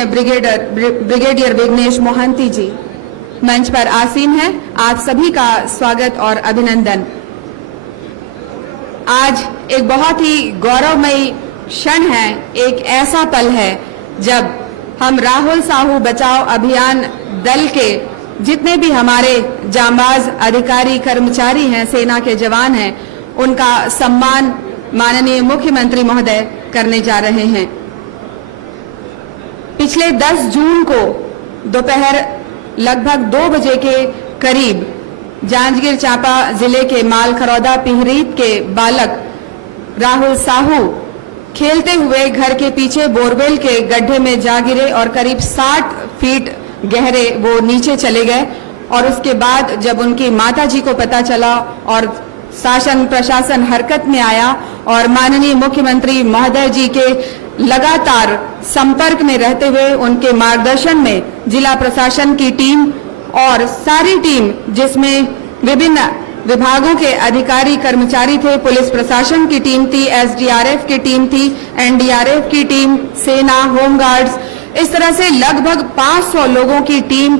माननीय ब्रिगेडियर विघ्नेश मोहंती जी मंच पर आसीन हैं। आप सभी का स्वागत और अभिनंदन। आज एक बहुत ही गौरवमयी क्षण है, एक ऐसा पल है जब हम राहुल साहू बचाओ अभियान दल के जितने भी हमारे जांबाज अधिकारी कर्मचारी हैं, सेना के जवान हैं, उनका सम्मान माननीय मुख्यमंत्री महोदय करने जा रहे हैं। पिछले 10 जून को दोपहर लगभग 2 बजे के करीब जांजगीर चांपा जिले के मालखरौदा पिहरीत के बालक राहुल साहू खेलते हुए घर के पीछे बोरवेल के गड्ढे में जा गिरे और करीब 60 फीट गहरे वो नीचे चले गए। और उसके बाद जब उनकी माताजी को पता चला और शासन प्रशासन हरकत में आया और माननीय मुख्यमंत्री महोदय जी के लगातार संपर्क में रहते हुए उनके मार्गदर्शन में जिला प्रशासन की टीम और सारी टीम जिसमें विभिन्न विभागों के अधिकारी कर्मचारी थे, पुलिस प्रशासन की टीम थी, एसडीआरएफ की टीम थी, एनडीआरएफ की टीम, सेना, होमगार्ड्स, इस तरह से लगभग 500 लोगों की टीम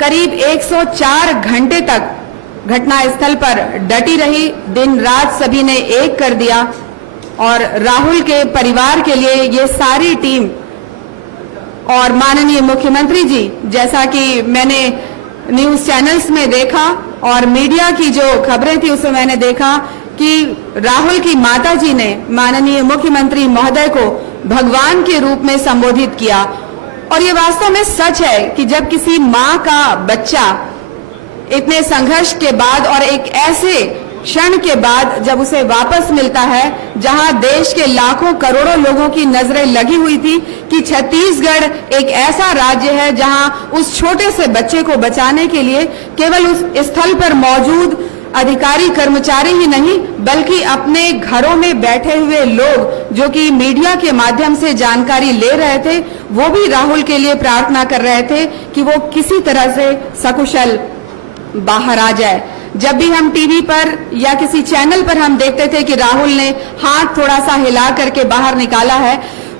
करीब 104 घंटे तक घटना स्थल पर डटी रही। दिन रात सभी ने एक कर दिया और राहुल के परिवार के लिए ये सारी टीम और माननीय मुख्यमंत्री जी, जैसा कि मैंने न्यूज चैनल्स में देखा और मीडिया की जो खबरें थी उसमें मैंने देखा कि राहुल की माताजी ने माननीय मुख्यमंत्री महोदय को भगवान के रूप में संबोधित किया। और ये वास्तव में सच है कि जब किसी माँ का बच्चा इतने संघर्ष के बाद और एक ऐसे क्षण के बाद जब उसे वापस मिलता है जहां देश के लाखों करोड़ों लोगों की नजरें लगी हुई थी कि छत्तीसगढ़ एक ऐसा राज्य है जहां उस छोटे से बच्चे को बचाने के लिए केवल उस स्थल पर मौजूद अधिकारी कर्मचारी ही नहीं बल्कि अपने घरों में बैठे हुए लोग जो कि मीडिया के माध्यम से जानकारी ले रहे थे, वो भी राहुल के लिए प्रार्थना कर रहे थे कि वो किसी तरह से सकुशल बाहर आ जाए। जब भी हम टीवी पर या किसी चैनल पर हम देखते थे कि राहुल ने हाथ थोड़ा सा हिला करके बाहर निकाला है,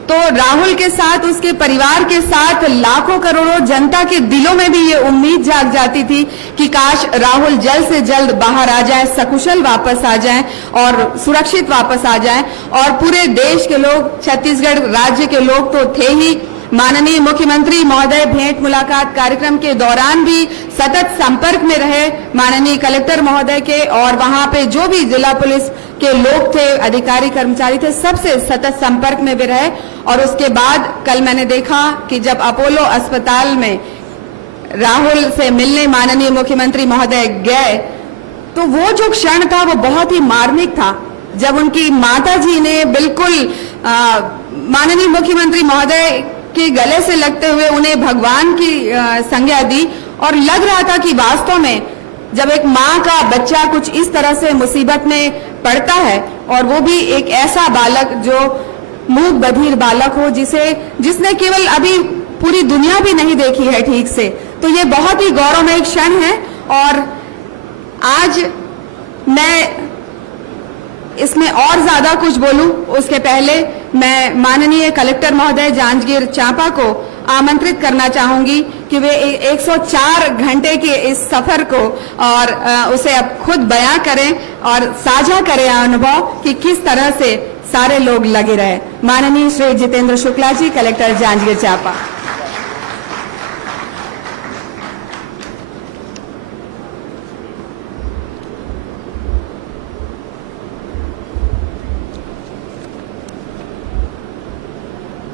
तो राहुल के साथ उसके परिवार के साथ लाखों करोड़ों जनता के दिलों में भी ये उम्मीद जाग जाती थी कि काश राहुल जल्द से जल्द बाहर आ जाए, सकुशल वापस आ जाए और सुरक्षित वापस आ जाए। और पूरे देश के लोग, छत्तीसगढ़ राज्य के लोग तो थे ही, माननीय मुख्यमंत्री महोदय भेंट मुलाकात कार्यक्रम के दौरान भी सतत संपर्क में रहे माननीय कलेक्टर महोदय के, और वहां पे जो भी जिला पुलिस के लोग थे, अधिकारी कर्मचारी थे, सबसे सतत संपर्क में भी रहे। और उसके बाद कल मैंने देखा कि जब अपोलो अस्पताल में राहुल से मिलने माननीय मुख्यमंत्री महोदय गए तो वो जो क्षण था वो बहुत ही मार्मिक था, जब उनकी माताजी ने बिल्कुल माननीय मुख्यमंत्री महोदय के गले से लगते हुए उन्हें भगवान की संज्ञा दी। और लग रहा था कि वास्तव में जब एक माँ का बच्चा कुछ इस तरह से मुसीबत में पड़ता है और वो भी एक ऐसा बालक जो मूक बधिर बालक हो, जिसने केवल अभी पूरी दुनिया भी नहीं देखी है ठीक से, तो ये बहुत ही गौरवमय क्षण है। और आज मैं इसमें और ज्यादा कुछ बोलूं उसके पहले मैं माननीय कलेक्टर महोदय जांजगीर चांपा को आमंत्रित करना चाहूंगी कि वे 104 घंटे के इस सफर को और उसे अब खुद बयां करें और साझा करें अनुभव कि किस तरह से सारे लोग लगे रहे। माननीय श्री जितेंद्र शुक्ला जी, कलेक्टर जांजगीर चांपा।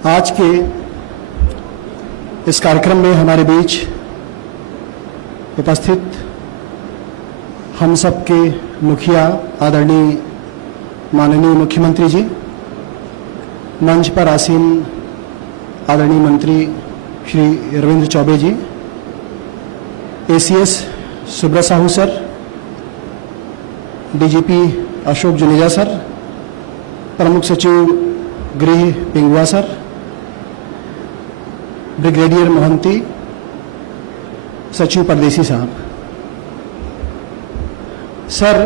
आज के इस कार्यक्रम में हमारे बीच उपस्थित हम सबके मुखिया आदरणीय माननीय मुख्यमंत्री जी, मंच पर आसीन आदरणीय मंत्री Shri Ravindra Choubey ji, ACS Subrat Sahu sir, DGP Ashok Juneja sir, प्रमुख सचिव गृह पिंगुआ सर, ब्रिगेडियर मोहंती, सचिव परदेसी साहब। सर,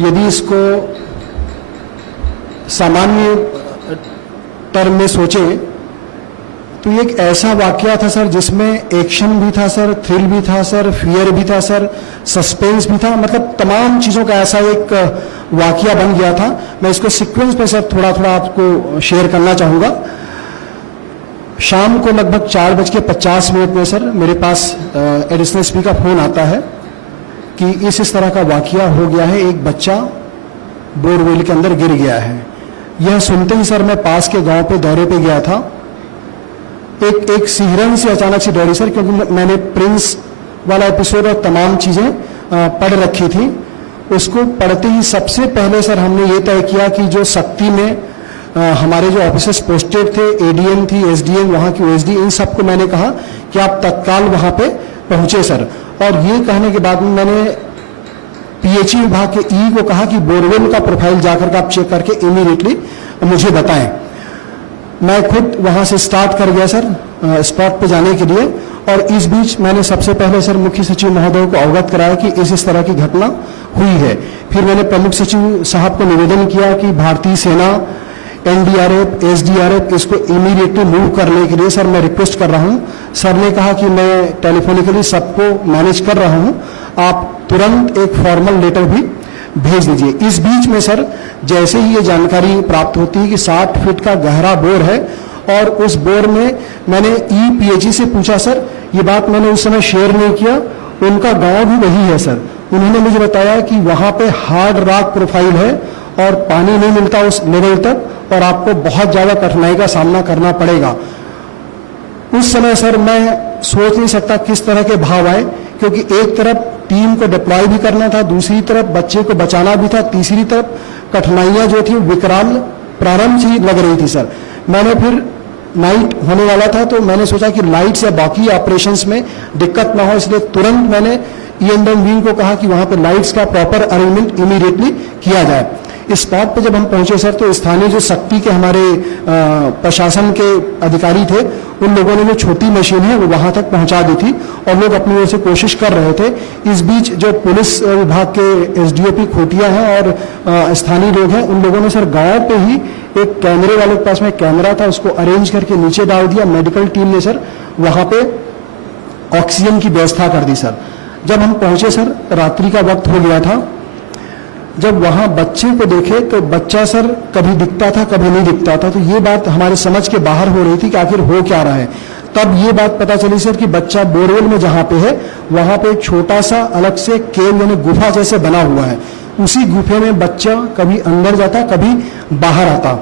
यदि इसको सामान्य टर्म में सोचें तो ये एक ऐसा वाकया था सर जिसमें एक्शन भी था सर, थ्रिल भी था सर, फियर भी था सर, सस्पेंस भी था, मतलब तमाम चीज़ों का ऐसा एक वाकया बन गया था। मैं इसको सीक्वेंस पे सर थोड़ा थोड़ा आपको शेयर करना चाहूँगा। शाम को लगभग 4:50 में सर मेरे पास एडिशनल एसपी का फ़ोन आता है कि इस तरह का वाकया हो गया है, एक बच्चा बोरवेल के अंदर गिर गया है। यह सुनते ही सर मैं पास के गांव पे दौरे पे गया था। एक सिहरन से अचानक से दौड़ी सर, क्योंकि मैंने प्रिंस वाला एपिसोड और तमाम चीज़ें पढ़ रखी थी। उसको पढ़ते ही सबसे पहले सर हमने ये तय किया कि जो शक्ति में हमारे जो ऑफिसर्स पोस्टेड थे, एडीएम थी, एसडीएम, वहाँ की ओएसडी, इन सबको मैंने कहा कि आप तत्काल वहाँ पे पहुँचे सर। और ये कहने के बाद में मैंने पीएचई विभाग के ई को कहा कि बोरवेल का प्रोफाइल जाकर के आप चेक करके इमीडिएटली मुझे बताएं। मैं खुद वहां से स्टार्ट कर गया सर स्पॉट पे जाने के लिए। और इस बीच मैंने सबसे पहले सर मुख्य सचिव महोदय को अवगत कराया कि इस तरह की घटना हुई है। फिर मैंने प्रमुख सचिव साहब को निवेदन किया कि भारतीय सेना, एनडीआरएफ, एसडीआरएफ इसको इमीडिएटली मूव करने के लिए सर मैं रिक्वेस्ट कर रहा हूं। सर ने कहा कि मैं टेलीफोनिकली सबको मैनेज कर रहा हूं, आप तुरंत एक फॉर्मल लेटर भी भेज दीजिए। इस बीच में सर जैसे ही ये जानकारी प्राप्त होती है कि 60 फीट का गहरा बोर है और उस बोर में मैंने ईपीएचई से पूछा सर, ये बात मैंने उस समय शेयर नहीं किया, उनका गांव भी वही है सर। उन्होंने मुझे बताया कि वहां पे हार्ड रॉक प्रोफाइल है और पानी नहीं मिलता उस लेवल तक और आपको बहुत ज्यादा कठिनाई का सामना करना पड़ेगा। उस समय सर मैं सोच नहीं सकता किस तरह के भाव आए, क्योंकि एक तरफ टीम को डिप्लॉय भी करना था, दूसरी तरफ बच्चे को बचाना भी था, तीसरी तरफ कठिनाइयां जो थी विकराल प्रारंभ से ही लग रही थी सर। मैंने फिर नाइट होने वाला था तो मैंने सोचा कि लाइट्स या बाकी ऑपरेशंस में दिक्कत ना हो, इसलिए तुरंत मैंने ईएनडम विंग को कहा कि वहां पे लाइट्स का प्रॉपर अरेंजमेंट इमीडिएटली किया जाए। इस स्पॉट पे जब हम पहुंचे सर तो स्थानीय जो शक्ति के हमारे प्रशासन के अधिकारी थे, उन लोगों ने जो छोटी मशीन है वो वहां तक पहुंचा दी थी और लोग अपनी ओर से कोशिश कर रहे थे। इस बीच जो पुलिस विभाग के एसडीओपी खोटिया हैं और स्थानीय लोग हैं, उन लोगों ने सर गांव पे ही एक कैमरे वाले के पास में कैमरा था, उसको अरेंज करके नीचे डाल दिया। मेडिकल टीम ने सर वहां पे ऑक्सीजन की व्यवस्था कर दी सर। जब हम पहुंचे सर रात्रि का वक्त हो गया था। जब वहां बच्चे को देखे तो बच्चा सर कभी दिखता था कभी नहीं दिखता था, तो ये बात हमारे समझ के बाहर हो रही थी कि आखिर हो क्या रहा है। तब ये बात पता चली सर कि बच्चा बोरवेल में जहां पे है वहां पे एक छोटा सा अलग से केव यानी गुफा जैसे बना हुआ है, उसी गुफे में बच्चा कभी अंदर जाता कभी बाहर आता।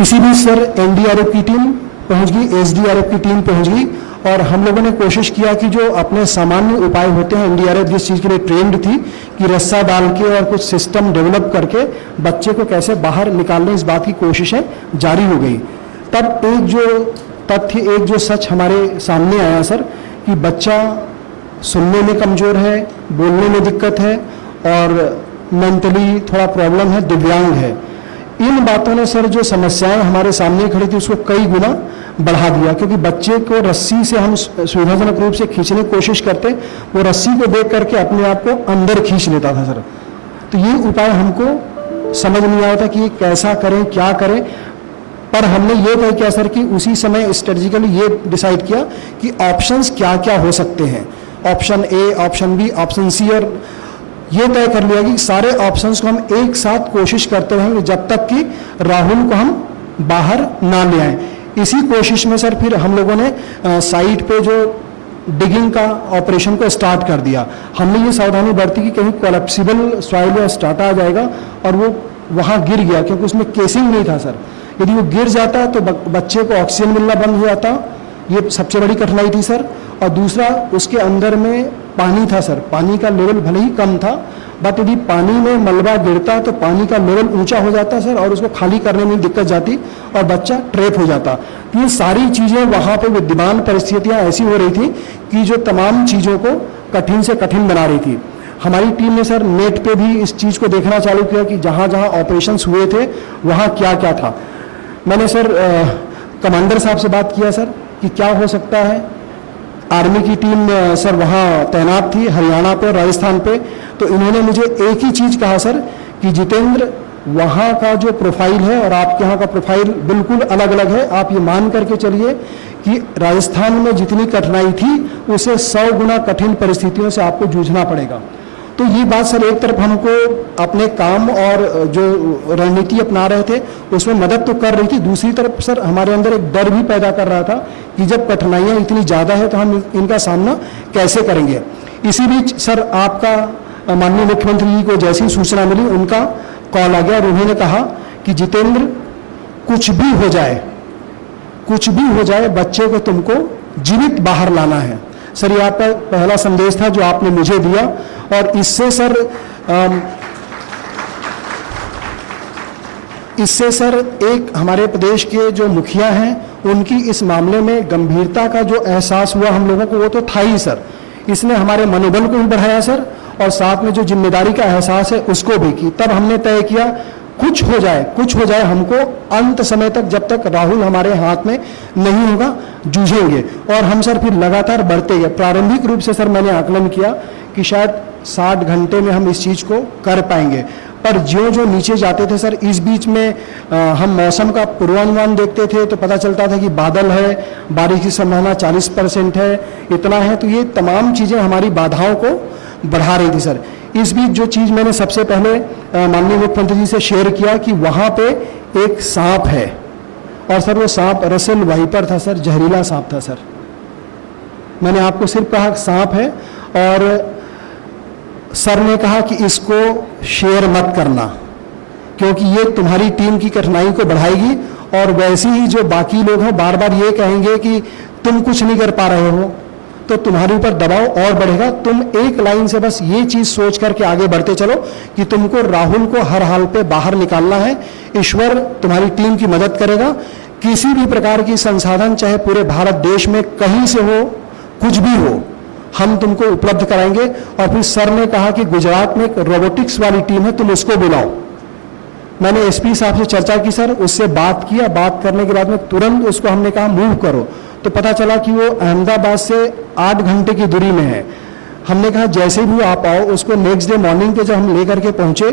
इसी बीच सर एनडीआरएफ की टीम पहुंच गई, एसडीआरएफ की टीम पहुंच गई और हम लोगों ने कोशिश किया कि जो अपने सामान्य उपाय होते हैं, एनडीआरएफ जिस चीज़ के लिए ट्रेंड थी कि रस्सा डाल के और कुछ सिस्टम डेवलप करके बच्चे को कैसे बाहर निकालने, इस बात की कोशिशें जारी हो गई। तब एक जो तथ्य, एक जो सच हमारे सामने आया सर कि बच्चा सुनने में कमज़ोर है, बोलने में दिक्कत है और मेंटली थोड़ा प्रॉब्लम है, दिव्यांग है। इन बातों ने सर जो समस्याएं हमारे सामने खड़ी थी उसको कई गुना बढ़ा दिया, क्योंकि बच्चे को रस्सी से हम सुविधाजनक रूप से खींचने की कोशिश करते, वो रस्सी को देख करके अपने आप को अंदर खींच लेता था सर। तो ये उपाय हमको समझ नहीं आया था कि कैसा करें, क्या करें। पर हमने ये तय किया सर कि उसी समय स्ट्रेटेजिकली ये डिसाइड किया कि ऑप्शंस क्या क्या हो सकते हैं, option A, option B, option C, और ये तय कर लिया कि सारे ऑप्शंस को हम एक साथ कोशिश करते रहेंगे जब तक कि राहुल को हम बाहर ना ले आए। इसी कोशिश में सर फिर हम लोगों ने साइट पे जो डिगिंग का ऑपरेशन को स्टार्ट कर दिया। हमने ये सावधानी बरती कि कहीं कोलैप्सिबल सॉइल या स्टार्टा आ जाएगा और वो वहाँ गिर गया, क्योंकि उसमें केसिंग नहीं था सर। यदि वो गिर जाता तो बच्चे को ऑक्सीजन मिलना बंद हो जाता, ये सबसे बड़ी कठिनाई थी सर। और दूसरा, उसके अंदर में पानी था सर, पानी का लेवल भले ही कम था, बट यदि पानी में मलबा गिरता तो पानी का लेवल ऊंचा हो जाता सर और उसको खाली करने में दिक्कत जाती और बच्चा ट्रैप हो जाता। तो ये सारी चीज़ें वहाँ पे विद्यमान परिस्थितियाँ ऐसी हो रही थी कि जो तमाम चीज़ों को कठिन से कठिन बना रही थी। हमारी टीम ने सर नेट पे भी इस चीज़ को देखना चालू किया कि जहाँ जहाँ ऑपरेशंस हुए थे वहाँ क्या क्या था। मैंने सर कमांडर साहब से बात किया सर कि क्या हो सकता है। आर्मी की टीम सर वहाँ तैनात थी हरियाणा पे और राजस्थान पे, तो इन्होंने मुझे एक ही चीज़ कहा सर कि जितेंद्र, वहाँ का जो प्रोफाइल है और आपके यहाँ का प्रोफाइल बिल्कुल अलग अलग है। आप ये मान करके चलिए कि राजस्थान में जितनी कठिनाई थी उसे 100 गुना कठिन परिस्थितियों से आपको जूझना पड़ेगा। तो ये बात सर एक तरफ हमको अपने काम और जो रणनीति अपना रहे थे उसमें मदद तो कर रही थी, दूसरी तरफ सर हमारे अंदर एक डर भी पैदा कर रहा था कि जब कठिनाइयाँ इतनी ज़्यादा है तो हम इनका सामना कैसे करेंगे। इसी बीच सर आपका माननीय मुख्यमंत्री जी को जैसी सूचना मिली उनका कॉल आ गया और उन्होंने कहा कि जितेंद्र कुछ भी हो जाए बच्चे को तुमको जीवित बाहर लाना है। सर ये आपका पहला संदेश था जो आपने मुझे दिया और इससे सर एक हमारे प्रदेश के जो मुखिया हैं उनकी इस मामले में गंभीरता का जो एहसास हुआ हम लोगों को वो तो था ही सर। इसने हमारे मनोबल को भी बढ़ाया सर और साथ में जो जिम्मेदारी का एहसास है उसको भी की। तब हमने तय किया कुछ हो जाए हमको अंत समय तक जब तक राहुल हमारे हाथ में नहीं होगा जूझेंगे। और हम सर फिर लगातार बढ़ते गए। प्रारंभिक रूप से सर मैंने आकलन किया कि शायद 60 घंटे में हम इस चीज़ को कर पाएंगे, पर जो नीचे जाते थे सर इस बीच में हम मौसम का पूर्वानुमान देखते थे तो पता चलता था कि बादल है, बारिश की संभावना 40% है, इतना है। तो ये तमाम चीज़ें हमारी बाधाओं को बढ़ा रही थी सर। इस बीच जो चीज़ मैंने सबसे पहले माननीय मुख्यमंत्री जी से शेयर किया कि वहाँ पे एक सांप है और सर वो सांप रसेल वाइपर था सर, जहरीला सांप था सर। मैंने आपको सिर्फ कहा सांप है और सर ने कहा कि इसको शेयर मत करना क्योंकि ये तुम्हारी टीम की कठिनाई को बढ़ाएगी और वैसे ही जो बाकी लोग हैं बार बार ये कहेंगे कि तुम कुछ नहीं कर पा रहे हो तो तुम्हारे ऊपर दबाव और बढ़ेगा। तुम एक लाइन से बस ये चीज सोच करके आगे बढ़ते चलो कि तुमको राहुल को हर हाल पे बाहर निकालना है। ईश्वर तुम्हारी टीम की मदद करेगा। किसी भी प्रकार की संसाधन चाहे पूरे भारत देश में कहीं से हो, कुछ भी हो, हम तुमको उपलब्ध कराएंगे। और फिर सर ने कहा कि गुजरात में एक रोबोटिक्स वाली टीम है, तुम उसको बुलाओ। मैंने एसपी साहब से चर्चा की सर, उससे बात किया। बात करने के बाद में तुरंत उसको हमने कहा मूव करो, तो पता चला कि वो अहमदाबाद से 8 घंटे की दूरी में है। हमने कहा जैसे भी आप आओ। उसको नेक्स्ट डे मॉर्निंग पे जब हम लेकर के पहुंचे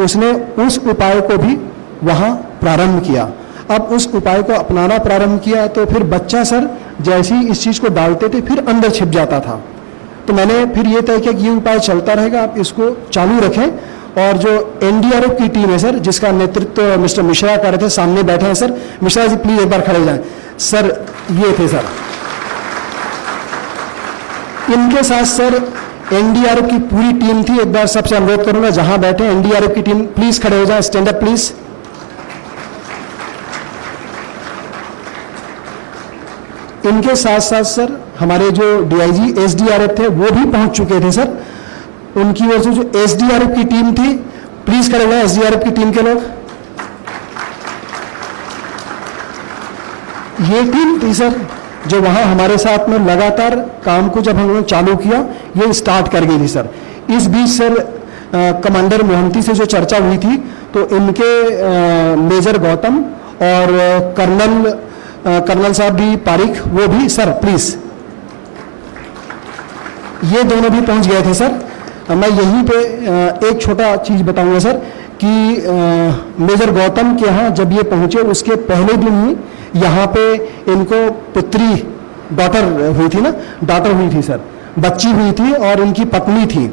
उसने उस उपाय को भी वहां प्रारंभ किया। अब उस उपाय को अपनाना प्रारंभ किया तो फिर बच्चा सर जैसे ही इस चीज को डालते थे फिर अंदर छिप जाता था। तो मैंने फिर ये तय किया कि ये उपाय चलता रहेगा, आप इसको चालू रखें। और जो एनडीआरएफ की टीम है सर, जिसका नेतृत्व मिस्टर मिश्रा कर रहे थे, सामने बैठे हैं सर। मिश्रा जी प्लीज एक बार खड़े हो जाएं। सर ये थे सर, इनके साथ सर एनडीआरएफ की पूरी टीम थी। एक बार सबसे अनुरोध करूंगा जहां बैठे एनडीआरएफ की टीम प्लीज खड़े हो जाएं, स्टैंड अप प्लीज। इनके साथ साथ सर हमारे जो डीआईजी एसडीआरएफ थे वो भी पहुंच चुके थे सर। उनकी वजह से जो एसडीआरएफ की टीम थी, प्लीज खड़े हुए एसडीआरएफ की टीम के लोग। ये टीम थी सर जो वहां हमारे साथ में लगातार काम को जब हमने चालू किया ये स्टार्ट कर गई थी सर। इस बीच सर कमांडर मोहंती से जो चर्चा हुई थी तो इनके मेजर गौतम और कर्नल साहब भी पारिक, वो भी सर प्लीज, ये दोनों भी पहुंच गए थे सर। मैं यहीं पे एक छोटा चीज बताऊंगा सर कि मेजर गौतम के यहाँ जब ये पहुंचे उसके पहले दिन ही यहाँ पे इनको पुत्री डॉटर हुई थी सर, बच्ची हुई थी और इनकी पत्नी थी।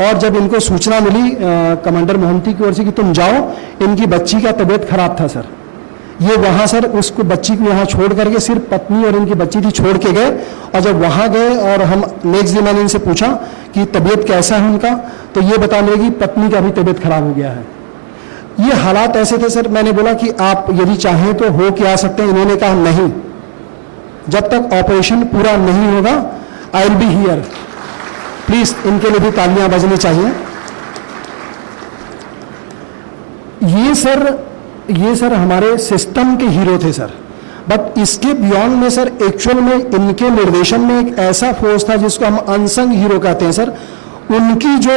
और जब इनको सूचना मिली कमांडर मोहंती की ओर से कि तुम जाओ, इनकी बच्ची का तबीयत खराब था सर। ये वहां सर उसको बच्ची को यहाँ छोड़ करके सिर्फ पत्नी और इनकी बच्ची थी छोड़ के गए। और जब वहां गए और हम नेक्स्ट डे मैंने इनसे पूछा कि तबीयत कैसा है उनका, तो ये बता लगी पत्नी का भी तबीयत खराब हो गया है। ये हालात ऐसे थे सर। मैंने बोला कि आप यदि चाहें तो हो के आ सकते हैं। इन्होंने कहा नहीं, जब तक ऑपरेशन पूरा नहीं होगा I will be here. Please इनके लिए भी तालियां बजनी चाहिए। ये सर हमारे सिस्टम के हीरो थे सर। बट इसके बियॉन्ड में सर एक्चुअल में इनके निर्देशन में एक ऐसा फोर्स था जिसको हम अनसंग हीरो कहते हैं सर। उनकी जो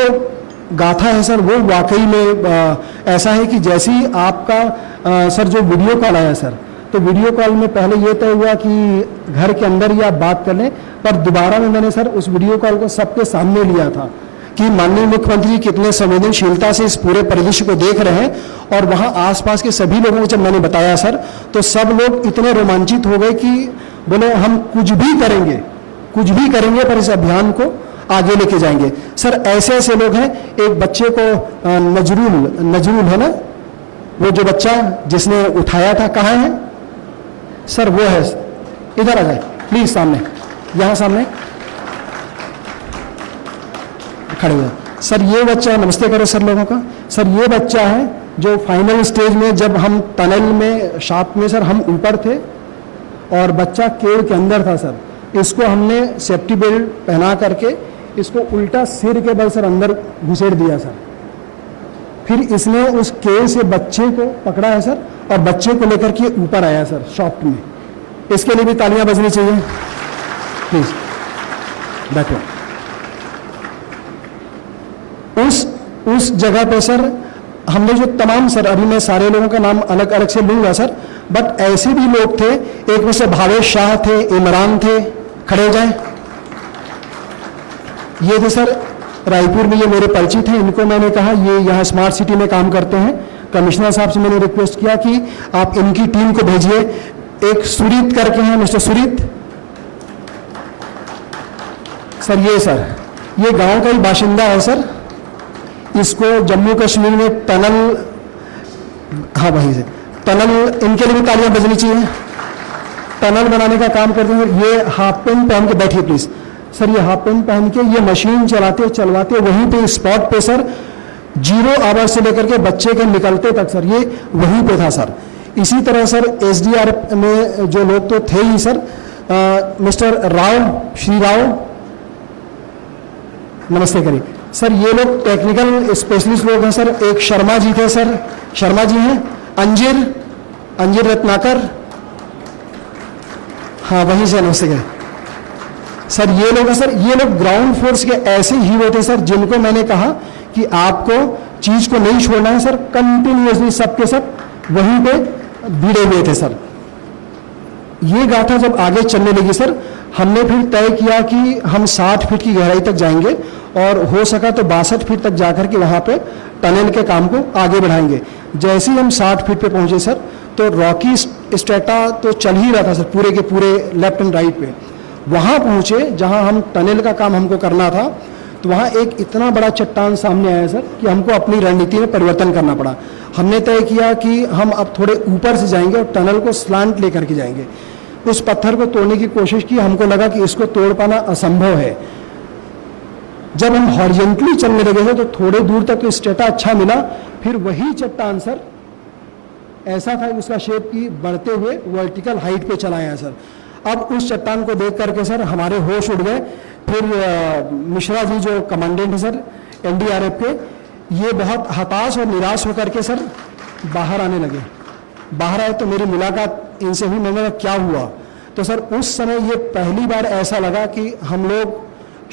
गाथा है सर वो वाकई में ऐसा है कि जैसे ही आपका सर जो वीडियो कॉल आया सर, तो वीडियो कॉल में पहले ये तय हुआ कि घर के अंदर ही आप बात कर लें, पर दोबारा में मैंने सर उस वीडियो कॉल को सबके सामने लिया था कि माननीय मुख्यमंत्री कितने संवेदनशीलता से इस पूरे परिदृश्य को देख रहे हैं। और वहां आसपास के सभी लोगों को जब मैंने बताया सर, तो सब लोग इतने रोमांचित हो गए कि बोले हम कुछ भी करेंगे पर इस अभियान को आगे लेके जाएंगे। सर ऐसे ऐसे लोग हैं, एक बच्चे को नजरुल है ना, वो जो बच्चा जिसने उठाया था, कहाँ है सर? वो है, इधर आ जाए प्लीज, सामने, यहां सामने खड़े हुए सर। ये बच्चा, नमस्ते करो सर लोगों का। सर ये बच्चा है जो फाइनल स्टेज में, जब हम टनल में शाफ्ट में सर हम ऊपर थे और बच्चा केव के अंदर था सर, इसको हमने सेफ्टी बेल्ट पहना करके इसको उल्टा सिर के बल सर अंदर घुसेड़ दिया सर। फिर इसने उस केव से बच्चे को पकड़ा है सर और बच्चे को लेकर के ऊपर आया सर शाफ्ट में। इसके लिए भी तालियां बजनी चाहिए, प्लीज बैठो। उस जगह पे सर हमने जो तमाम सर, अभी मैं सारे लोगों का नाम अलग अलग से लूंगा सर, बट ऐसे भी लोग थे, एक में से भावेश शाह थे, इमरान थे, खड़े हो जाएं। ये थे सर रायपुर में, ये मेरे परिचित हैं, इनको मैंने कहा ये यहाँ स्मार्ट सिटी में काम करते हैं। कमिश्नर साहब से मैंने रिक्वेस्ट किया कि आप इनकी टीम को भेजिए। एक सुरीत करके हैं, मिस्टर सुरीत सर, ये गांव का ही बाशिंदा है सर। इसको जम्मू कश्मीर में टनल, हाँ वहीं से टनल, इनके लिए भी तालियां बजनी चाहिए। टनल बनाने का काम करते हैं। ये हाफ पेंट पहन के बैठिए प्लीज सर। ये हाफ पेंट पहन के ये मशीन चलवाते वहीं पे स्पॉट पे सर, 0 आवर से लेकर के बच्चे के निकलते तक सर ये वहीं पे था सर। इसी तरह सर एसडीआरएफ में जो लोग तो थे ही सर, मिस्टर श्री राव, नमस्ते करिए सर। ये लोग टेक्निकल स्पेशलिस्ट लोग हैं सर। एक शर्मा जी थे सर, शर्मा जी हैं। अंजिर रत्नाकर, हाँ वहीं से, नमस्ते करिए सर। ये लोग हैं सर, ये लोग ग्राउंड फोर्स के ऐसे हीरो थे सर, जिनको मैंने कहा कि आपको चीज को नहीं छोड़ना है सर। कंटिन्यूअसली सबके सब वहीं पे भिड़े हुए थे सर। ये गाथा जब आगे चलने लगी सर, हमने फिर तय किया कि हम 60 फीट की गहराई तक जाएंगे और हो सका तो 62 फीट तक जाकर के वहां पे टनल के काम को आगे बढ़ाएंगे। जैसे ही हम 60 फीट पे पहुंचे सर, तो रॉकी स्ट्रेटा तो चल ही रहा था सर, पूरे के पूरे लेफ्ट एंड राइट पे। वहां पहुंचे जहां हम टनल का काम हमको करना था, तो वहां एक इतना बड़ा चट्टान सामने आया सर कि हमको अपनी रणनीति में परिवर्तन करना पड़ा। हमने तय किया कि हम अब थोड़े ऊपर से जाएंगे और टनल को स्लांट लेकर के जाएंगे। उस पत्थर को तोड़ने की कोशिश की, हमको लगा कि इसको तोड़ पाना असंभव है। जब हम हॉरिजॉन्टली चलने लगे थे तो थोड़े दूर तक तो स्टेटा अच्छा मिला, फिर वही चट्टान सर ऐसा था उसका शेप की बढ़ते हुए वर्टिकल हाइट पे चला आया सर। अब उस चट्टान को देख करके सर हमारे होश उड़ गए। फिर मिश्रा जी जो कमांडेंट है सर एनडीआरएफ के, ये बहुत हताश और निराश होकर के सर बाहर आने लगे। बाहर आए तो मेरी मुलाकात इनसे हुई, मैंने कहा क्या हुआ? तो सर उस समय ये पहली बार ऐसा लगा कि हम लोग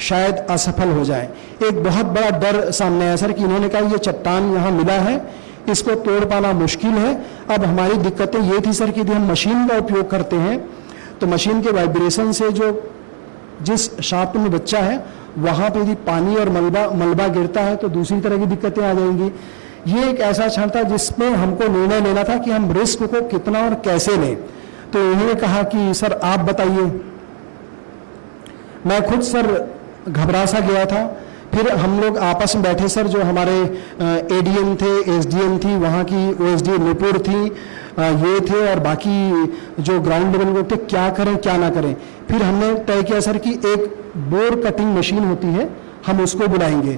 शायद असफल हो जाएं। एक बहुत बड़ा डर सामने आया सर कि इन्होंने कहा ये चट्टान यहाँ मिला है, इसको तोड़ पाना मुश्किल है। अब हमारी दिक्कतें ये थी सर कि यदि हम मशीन का उपयोग करते हैं तो मशीन के वाइब्रेशन से जो जिस शाफ्ट में बच्चा है वहां पे यदि पानी और मलबा गिरता है तो दूसरी तरह की दिक्कतें आ जाएंगी। ये एक ऐसा क्षण था जिसमें हमको निर्णय लेना था कि हम रिस्क को कितना और कैसे लें। तो उन्होंने कहा कि सर आप बताइए। मैं खुद सर घबरा सा गया था। फिर हम लोग आपस में बैठे सर, जो हमारे एडीएम थे, एसडीएम थी, वहाँ की ओएसडी नुपुर थी, ये थे और बाकी जो ग्राउंड लेवल लोग थे, क्या करें क्या ना करें। फिर हमने तय किया सर कि एक बोर कटिंग मशीन होती है, हम उसको बुलाएंगे।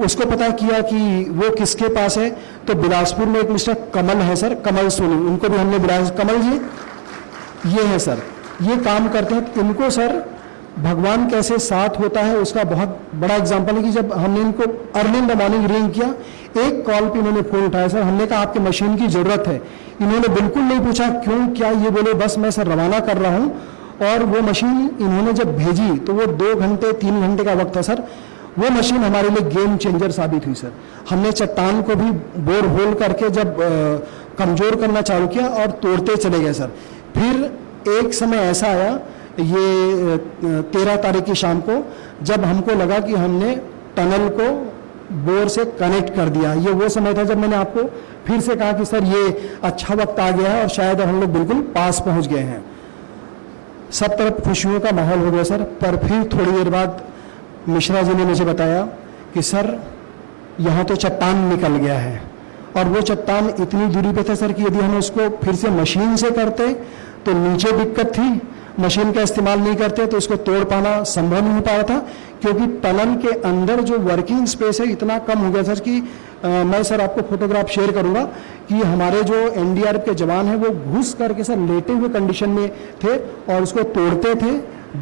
उसको पता किया कि वो किसके पास है, तो बिलासपुर में एक मिस्टर कमल है सर, कमल सोनी, उनको भी हमने बुलाया। कमल जी ये है सर, ये काम करते हैं। इनको सर भगवान कैसे साथ होता है उसका बहुत बड़ा एग्जांपल है कि जब हमने इनको early in the morning ring किया, एक कॉल पे इन्होंने फोन उठाया सर। हमने कहा आपके मशीन की जरूरत है। इन्होंने बिल्कुल नहीं पूछा क्यों क्या, ये बोले बस मैं सर रवाना कर रहा हूँ। और वो मशीन इन्होंने जब भेजी तो वो 2 घंटे 3 घंटे का वक्त था सर। वो मशीन हमारे लिए गेम चेंजर साबित हुई सर। हमने चट्टान को भी बोर होल करके जब कमजोर करना चालू किया और तोड़ते चले गए सर। फिर एक समय ऐसा आया, ये 13 तारीख की शाम को, जब हमको लगा कि हमने टनल को बोर से कनेक्ट कर दिया। ये वो समय था जब मैंने आपको फिर से कहा कि सर ये अच्छा वक्त आ गया है और शायद हम लोग बिल्कुल पास पहुंच गए हैं। सब तरफ खुशियों का माहौल हो गया सर। पर फिर थोड़ी देर बाद मिश्रा जी ने मुझे बताया कि सर यहाँ तो चट्टान निकल गया है, और वो चट्टान इतनी दूरी पे था सर कि यदि हम उसको फिर से मशीन से करते तो नीचे दिक्कत थी, मशीन का इस्तेमाल नहीं करते तो इसको तोड़ पाना संभव नहीं हो पा रहा था, क्योंकि टनल के अंदर जो वर्किंग स्पेस है इतना कम हो गया सर कि मैं सर आपको फोटोग्राफ शेयर करूंगा कि हमारे जो एनडीआरएफ के जवान हैं वो घुस करके सर लेटे हुए कंडीशन में थे और उसको तोड़ते थे।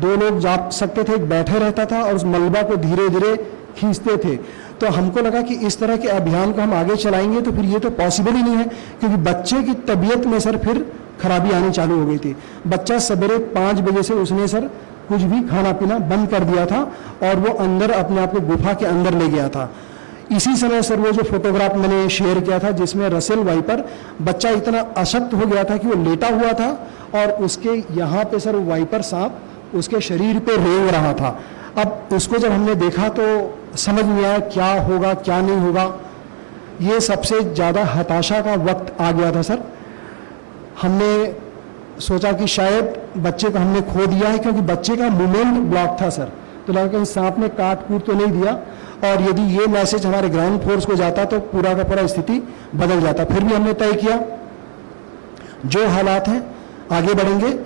2 लोग जा सकते थे, एक बैठे रहता था और उस मलबा को धीरे धीरे खींचते थे। तो हमको लगा कि इस तरह के अभियान को हम आगे चलाएंगे तो फिर ये तो पॉसिबल ही नहीं है, क्योंकि बच्चे की तबीयत में सर फिर खराबी आनी चालू हो गई थी। बच्चा सवेरे 5 बजे से उसने सर कुछ भी खाना पीना बंद कर दिया था और वो अंदर अपने आप को गुफा के अंदर ले गया था। इसी समय सर वो जो फोटोग्राफ मैंने शेयर किया था जिसमें रसेल वाइपर बच्चा इतना अशक्त हो गया था कि वो लेटा हुआ था और उसके यहाँ पे सर वाइपर सांप उसके शरीर पे रेंग रहा था। अब उसको जब हमने देखा तो समझ नहीं आया क्या होगा क्या नहीं होगा। ये सबसे ज़्यादा हताशा का वक्त आ गया था सर। हमने सोचा कि शायद बच्चे को हमने खो दिया है, क्योंकि बच्चे का मूवमेंट ब्लॉक था सर। तो लगा कि सांप ने काट कूट तो नहीं दिया, और यदि ये मैसेज हमारे ग्राउंड फोर्स को जाता तो पूरा का पूरा स्थिति बदल जाता। फिर भी हमने तय किया जो हालात हैं आगे बढ़ेंगे।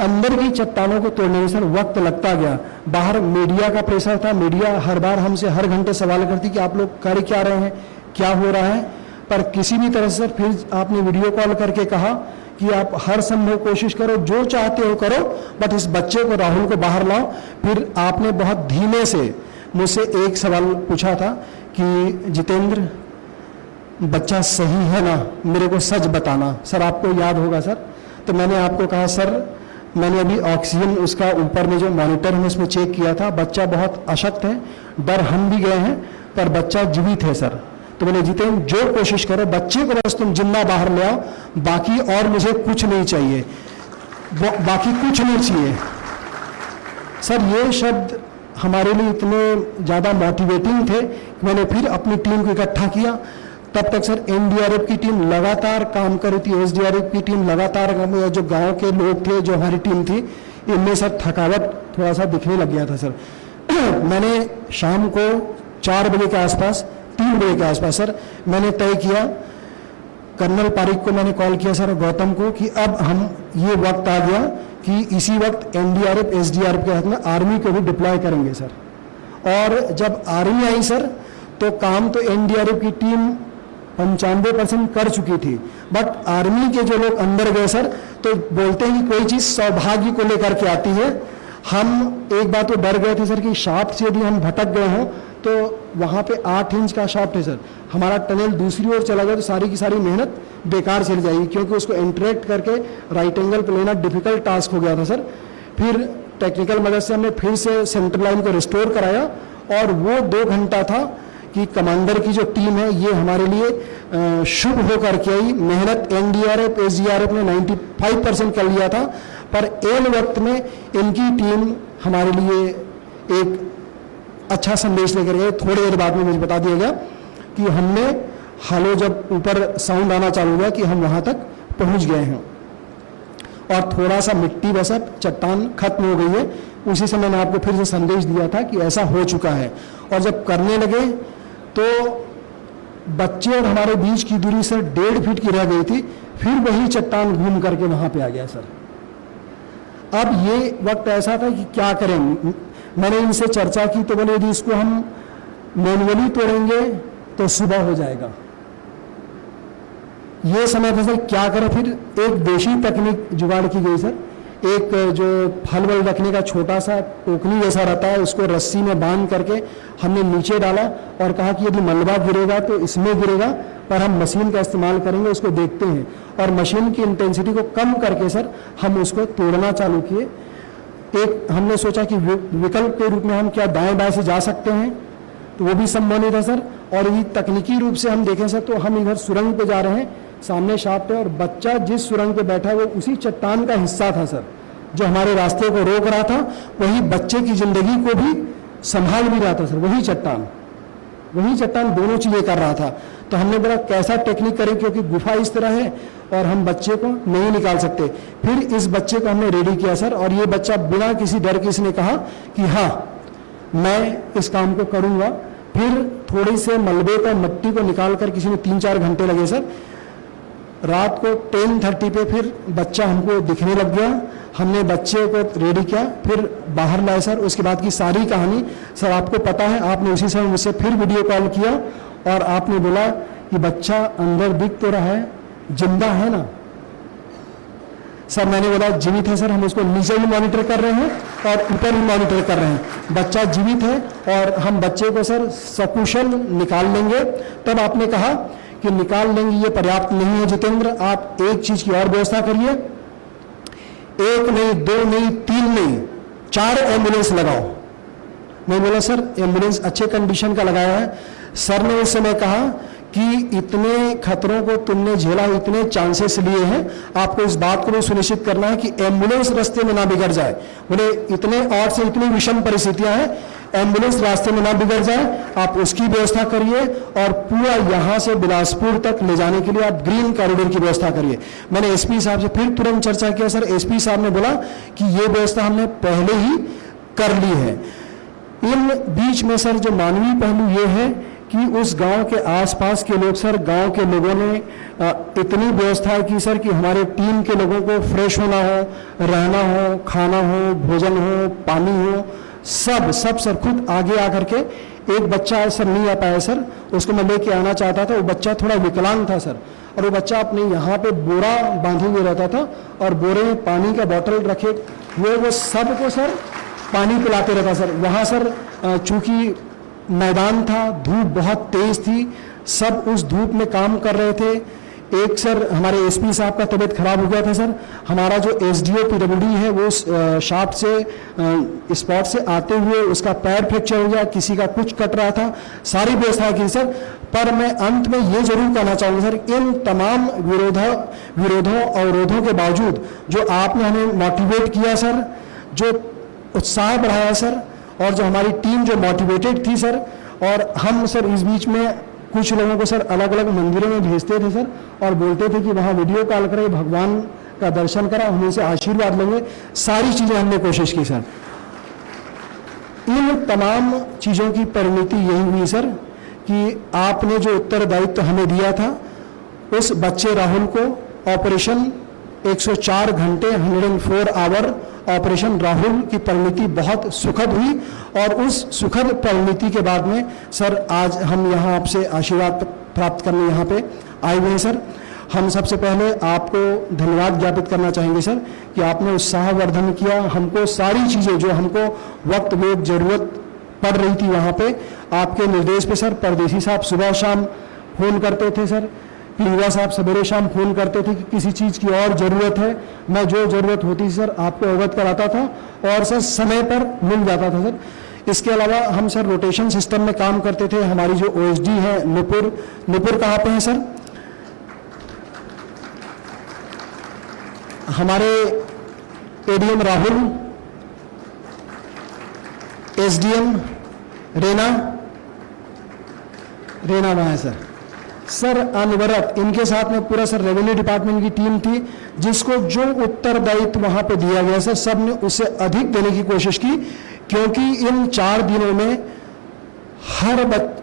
अंदर की चट्टानों को तोड़ने में सर वक्त लगता गया। बाहर मीडिया का प्रेशर था, मीडिया हर बार हमसे हर घंटे सवाल करती कि आप लोग कर क्या रहे हैं, क्या हो रहा है। पर किसी भी तरह से सर फिर आपने वीडियो कॉल करके कहा कि आप हर संभव कोशिश करो, जो चाहते हो करो, बट इस बच्चे को, राहुल को बाहर लाओ। फिर आपने बहुत धीमे से मुझसे एक सवाल पूछा था कि जितेंद्र बच्चा सही है ना, मेरे को सच बताना। सर आपको याद होगा सर, तो मैंने आपको कहा सर मैंने अभी ऑक्सीजन उसका ऊपर में जो मॉनिटर है उसमें चेक किया था, बच्चा बहुत अशक्त है, डर हम भी गए हैं, पर बच्चा जीवित है सर। तो मैंने जितेंद्र जो कोशिश करो, बच्चे को बस तुम जिंदा बाहर ले आओ, बाकी और मुझे कुछ नहीं चाहिए, बाकी कुछ नहीं चाहिए। सर ये शब्द हमारे लिए इतने ज़्यादा मोटिवेटिंग थे कि मैंने फिर अपनी टीम को इकट्ठा किया। तब तक सर एनडीआरएफ की टीम लगातार काम कर रही थी, एसडीआरएफ की टीम लगातार, जो गांव के लोग थे, जो हमारी टीम थी, इनमें सर थकावट थोड़ा सा दिखने लग गया था सर। मैंने शाम को 4 बजे के आसपास, 3 बजे के आसपास सर मैंने तय किया, कर्नल पारिक को मैंने कॉल किया सर, गौतम को, कि अब हम ये वक्त आ गया कि इसी वक्त एनडीआरएफ एसडीआरएफ के हाथ में आर्मी को भी डिप्लॉय करेंगे सर। और जब आर्मी आई सर तो काम तो एनडीआरएफ की टीम 95% कर चुकी थी, बट आर्मी के जो लोग अंदर गए सर तो बोलते हैं कि कोई चीज सौभाग्य को लेकर के आती है। हम एक बात तो डर गए थे सर कि शाफ्ट से यदि हम भटक गए हों तो वहां पे 8 इंच का शाफ्ट है सर, हमारा टनल दूसरी ओर चला गया तो सारी की सारी मेहनत बेकार चली जाएगी, क्योंकि उसको इंटरेक्ट करके राइट एंगल पे लेना डिफिकल्ट टास्क हो गया था सर। फिर टेक्निकल मदद से हमने फिर से सेंटर लाइन को रिस्टोर कराया, और वो 2 घंटा था कि कमांडर की जो टीम है ये हमारे लिए शुभ होकर के आई। मेहनत एनडीआरएफ एसडीआरएफ ने 95% कर लिया था, पर एन वक्त में इनकी टीम हमारे लिए एक अच्छा संदेश लेकर गए। थोड़ी देर बाद में मुझे बता दिया गया कि हमने हालो, जब ऊपर साउंड आना चालू हुआ कि हम वहां तक पहुंच गए हैं, और थोड़ा सा मिट्टी वैसा चट्टान खत्म हो गई है। उसी समय मैंने आपको फिर से संदेश दिया था कि ऐसा हो चुका है। और जब करने लगे तो बच्चे और हमारे बीच की दूरी सर 1.5 फीट की रह गई थी, फिर वही चट्टान घूम करके वहां पे आ गया सर। अब ये वक्त ऐसा था कि क्या करें। मैंने इनसे चर्चा की तो बोले यदि इसको हम मैनुअली तोड़ेंगे तो सुबह हो जाएगा। ये समय था सर क्या करें। फिर एक देशी तकनीक जुगाड़ की गई सर। एक जो फल वल रखने का छोटा सा टोकनी जैसा रहता है, उसको रस्सी में बांध करके हमने नीचे डाला और कहा कि यदि मलबा गिरेगा तो इसमें गिरेगा, पर हम मशीन का इस्तेमाल करेंगे, उसको देखते हैं। और मशीन की इंटेंसिटी को कम करके सर हम उसको तोड़ना चालू किए। एक हमने सोचा कि विकल्प के रूप में हम क्या दाएं बाएं से जा सकते हैं, तो वो भी संभव नहीं था सर। और यदि तकनीकी रूप से हम देखें सर तो हम इधर सुरंग पे जा रहे हैं, सामने शाफ्ट है, और बच्चा जिस सुरंग पे बैठा है वो उसी चट्टान का हिस्सा था सर, जो हमारे रास्ते को रोक रहा था। वही बच्चे की जिंदगी को भी संभाल भी रहा था सर, वही चट्टान। वही चट्टान दोनों चीजें कर रहा था। तो हमने बोला कैसा टेक्निक करें, क्योंकि गुफा इस तरह है और हम बच्चे को नहीं निकाल सकते। फिर इस बच्चे को हमने रेडी किया सर, और ये बच्चा बिना किसी डर के इसने कहा कि हाँ मैं इस काम को करूंगा। फिर थोड़ी से मलबे को, मिट्टी को निकाल कर किसी ने 3-4 घंटे लगे सर। रात को 10:30 पे फिर बच्चा हमको दिखने लग गया। हमने बच्चे को रेडी किया, फिर बाहर लाए सर। उसके बाद की सारी कहानी सर आपको पता है, आपने उसी समय मुझसे फिर वीडियो कॉल किया और आपने बोला कि बच्चा अंदर दिख तो रहा है, जिंदा है ना सर? मैंने बोला जीवित है सर, हम उसको नीचे भी मॉनिटर कर रहे हैं और ऊपर भी मॉनिटर कर रहे हैं। बच्चा जीवित है और हम बच्चे को सर सकुशल निकाल लेंगे। तब आपने कहा कि निकाल लेंगे ये पर्याप्त नहीं है जितेंद्र, आप एक चीज की और व्यवस्था करिए, 1 नहीं 2 नहीं 3 नहीं 4 एम्बुलेंस लगाओ। मैं बोला सर एम्बुलेंस अच्छे कंडीशन का लगाया है। सर ने उस समय कहा कि इतने खतरों को तुमने झेला, इतने चांसेस लिए हैं, आपको इस बात को भी सुनिश्चित करना है कि एम्बुलेंस रास्ते में ना बिगड़ जाए। बोले इतने और से इतनी विषम परिस्थितियां हैं, एम्बुलेंस रास्ते में ना बिगड़ जाए, आप उसकी व्यवस्था करिए और पूरा यहां से बिलासपुर तक ले जाने के लिए आप ग्रीन कॉरिडोर की व्यवस्था करिए। मैंने एसपी साहब से फिर तुरंत चर्चा किया सर। एसपी साहब ने बोला कि ये व्यवस्था हमने पहले ही कर ली है। इन बीच में सर जो मानवीय पहलू ये है कि उस गांव के आसपास के लोग सर, गांव के लोगों ने इतनी व्यवस्था की सर कि हमारे टीम के लोगों को फ्रेश होना हो, रहना हो, खाना हो, भोजन हो, पानी हो, सब सर खुद आगे आकर के। एक बच्चा सर नहीं आ पाया सर, उसको मैं लेके आना चाहता था। वो बच्चा थोड़ा विकलांग था सर, और वो बच्चा अपने यहाँ पे बोरा बांधे हुए रहता था और बोरे में पानी का बोतल रखे हुए वो सबको सर पानी पिलाते रहता सर। वहाँ सर चूंकि मैदान था, धूप बहुत तेज थी, सब उस धूप में काम कर रहे थे। एक सर हमारे एसपी साहब का तबीयत खराब हो गया था सर। हमारा जो एसडीओ पीडब्ल्यूडी है वो शाफ्ट से स्पॉट से आते हुए उसका पैर फ्रैक्चर हो गया, किसी का कुछ कट रहा था, सारी व्यवस्था की सर। पर मैं अंत में ये जरूर कहना चाहूँगा सर, इन तमाम विरोधों अवरोधों के बावजूद जो आपने हमें मोटिवेट किया सर, जो उत्साह बढ़ाया सर, और जो हमारी टीम जो मोटिवेटेड थी सर, और हम सर इस बीच में कुछ लोगों को सर अलग अलग मंदिरों में भेजते थे सर और बोलते थे कि वहाँ वीडियो कॉल करें, भगवान का दर्शन करा, हम उनसे आशीर्वाद लेंगे। सारी चीज़ें हमने कोशिश की सर। इन तमाम चीज़ों की परिणति यही हुई सर कि आपने जो उत्तरदायित्व हमें दिया था, उस बच्चे राहुल को ऑपरेशन 104 घंटे 104 आवर ऑपरेशन राहुल की परिणति बहुत सुखद हुई। और उस सुखद परिणति के बाद में सर आज हम यहाँ आपसे आशीर्वाद प्राप्त करने यहाँ पे आए हुए हैं सर। हम सबसे पहले आपको धन्यवाद ज्ञापित करना चाहेंगे सर कि आपने उत्साहवर्धन किया, हमको सारी चीज़ें जो हमको वक्त में जरूरत पड़ रही थी वहाँ पे आपके निर्देश पे सर। परदेसी साहब सुबह शाम फोन करते थे सर, युवा साहब सवेरे शाम फोन करते थे कि किसी चीज़ की और ज़रूरत है। मैं जो ज़रूरत होती सर आपको अवगत कराता था और सर समय पर मिल जाता था सर। इसके अलावा हम सर रोटेशन सिस्टम में काम करते थे। हमारी जो ओएसडी है नुपुर कहाँ पे है सर? हमारे एडीएम राहुल, एसडीएम रेना वहाँ है सर अनवरत, इनके साथ में पूरा सर रेवेन्यू डिपार्टमेंट की टीम थी, जिसको जो उत्तरदायित्व वहां पे दिया गया सर सब ने उससे अधिक देने की कोशिश की। क्योंकि इन 4 दिनों में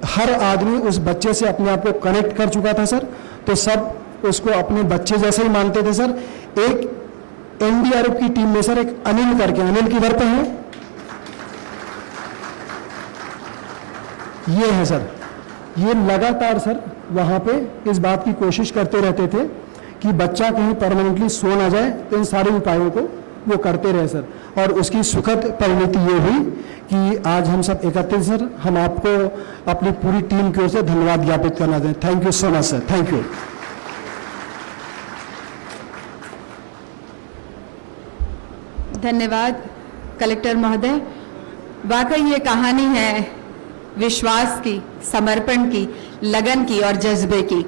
हर आदमी उस बच्चे से अपने आप को कनेक्ट कर चुका था सर, तो सब उसको अपने बच्चे जैसे ही मानते थे सर। एक एनडीआरएफ की टीम में सर एक अनिल करके, अनिल की घर पे है, ये है सर, ये लगातार सर वहाँ पे इस बात की कोशिश करते रहते थे कि बच्चा कहीं परमानेंटली सो ना जाए। इन सारे उपायों को वो करते रहे सर, और उसकी सुखद परिणति ये हुई कि आज हम सब एकत्रित सर। हम आपको अपनी पूरी टीम की ओर से धन्यवाद ज्ञापित करना चाहते हैं। Thank you so much sir, thank you. धन्यवाद कलेक्टर महोदय। वाकई ये कहानी है विश्वास की, समर्पण की, लगन की और जज्बे की।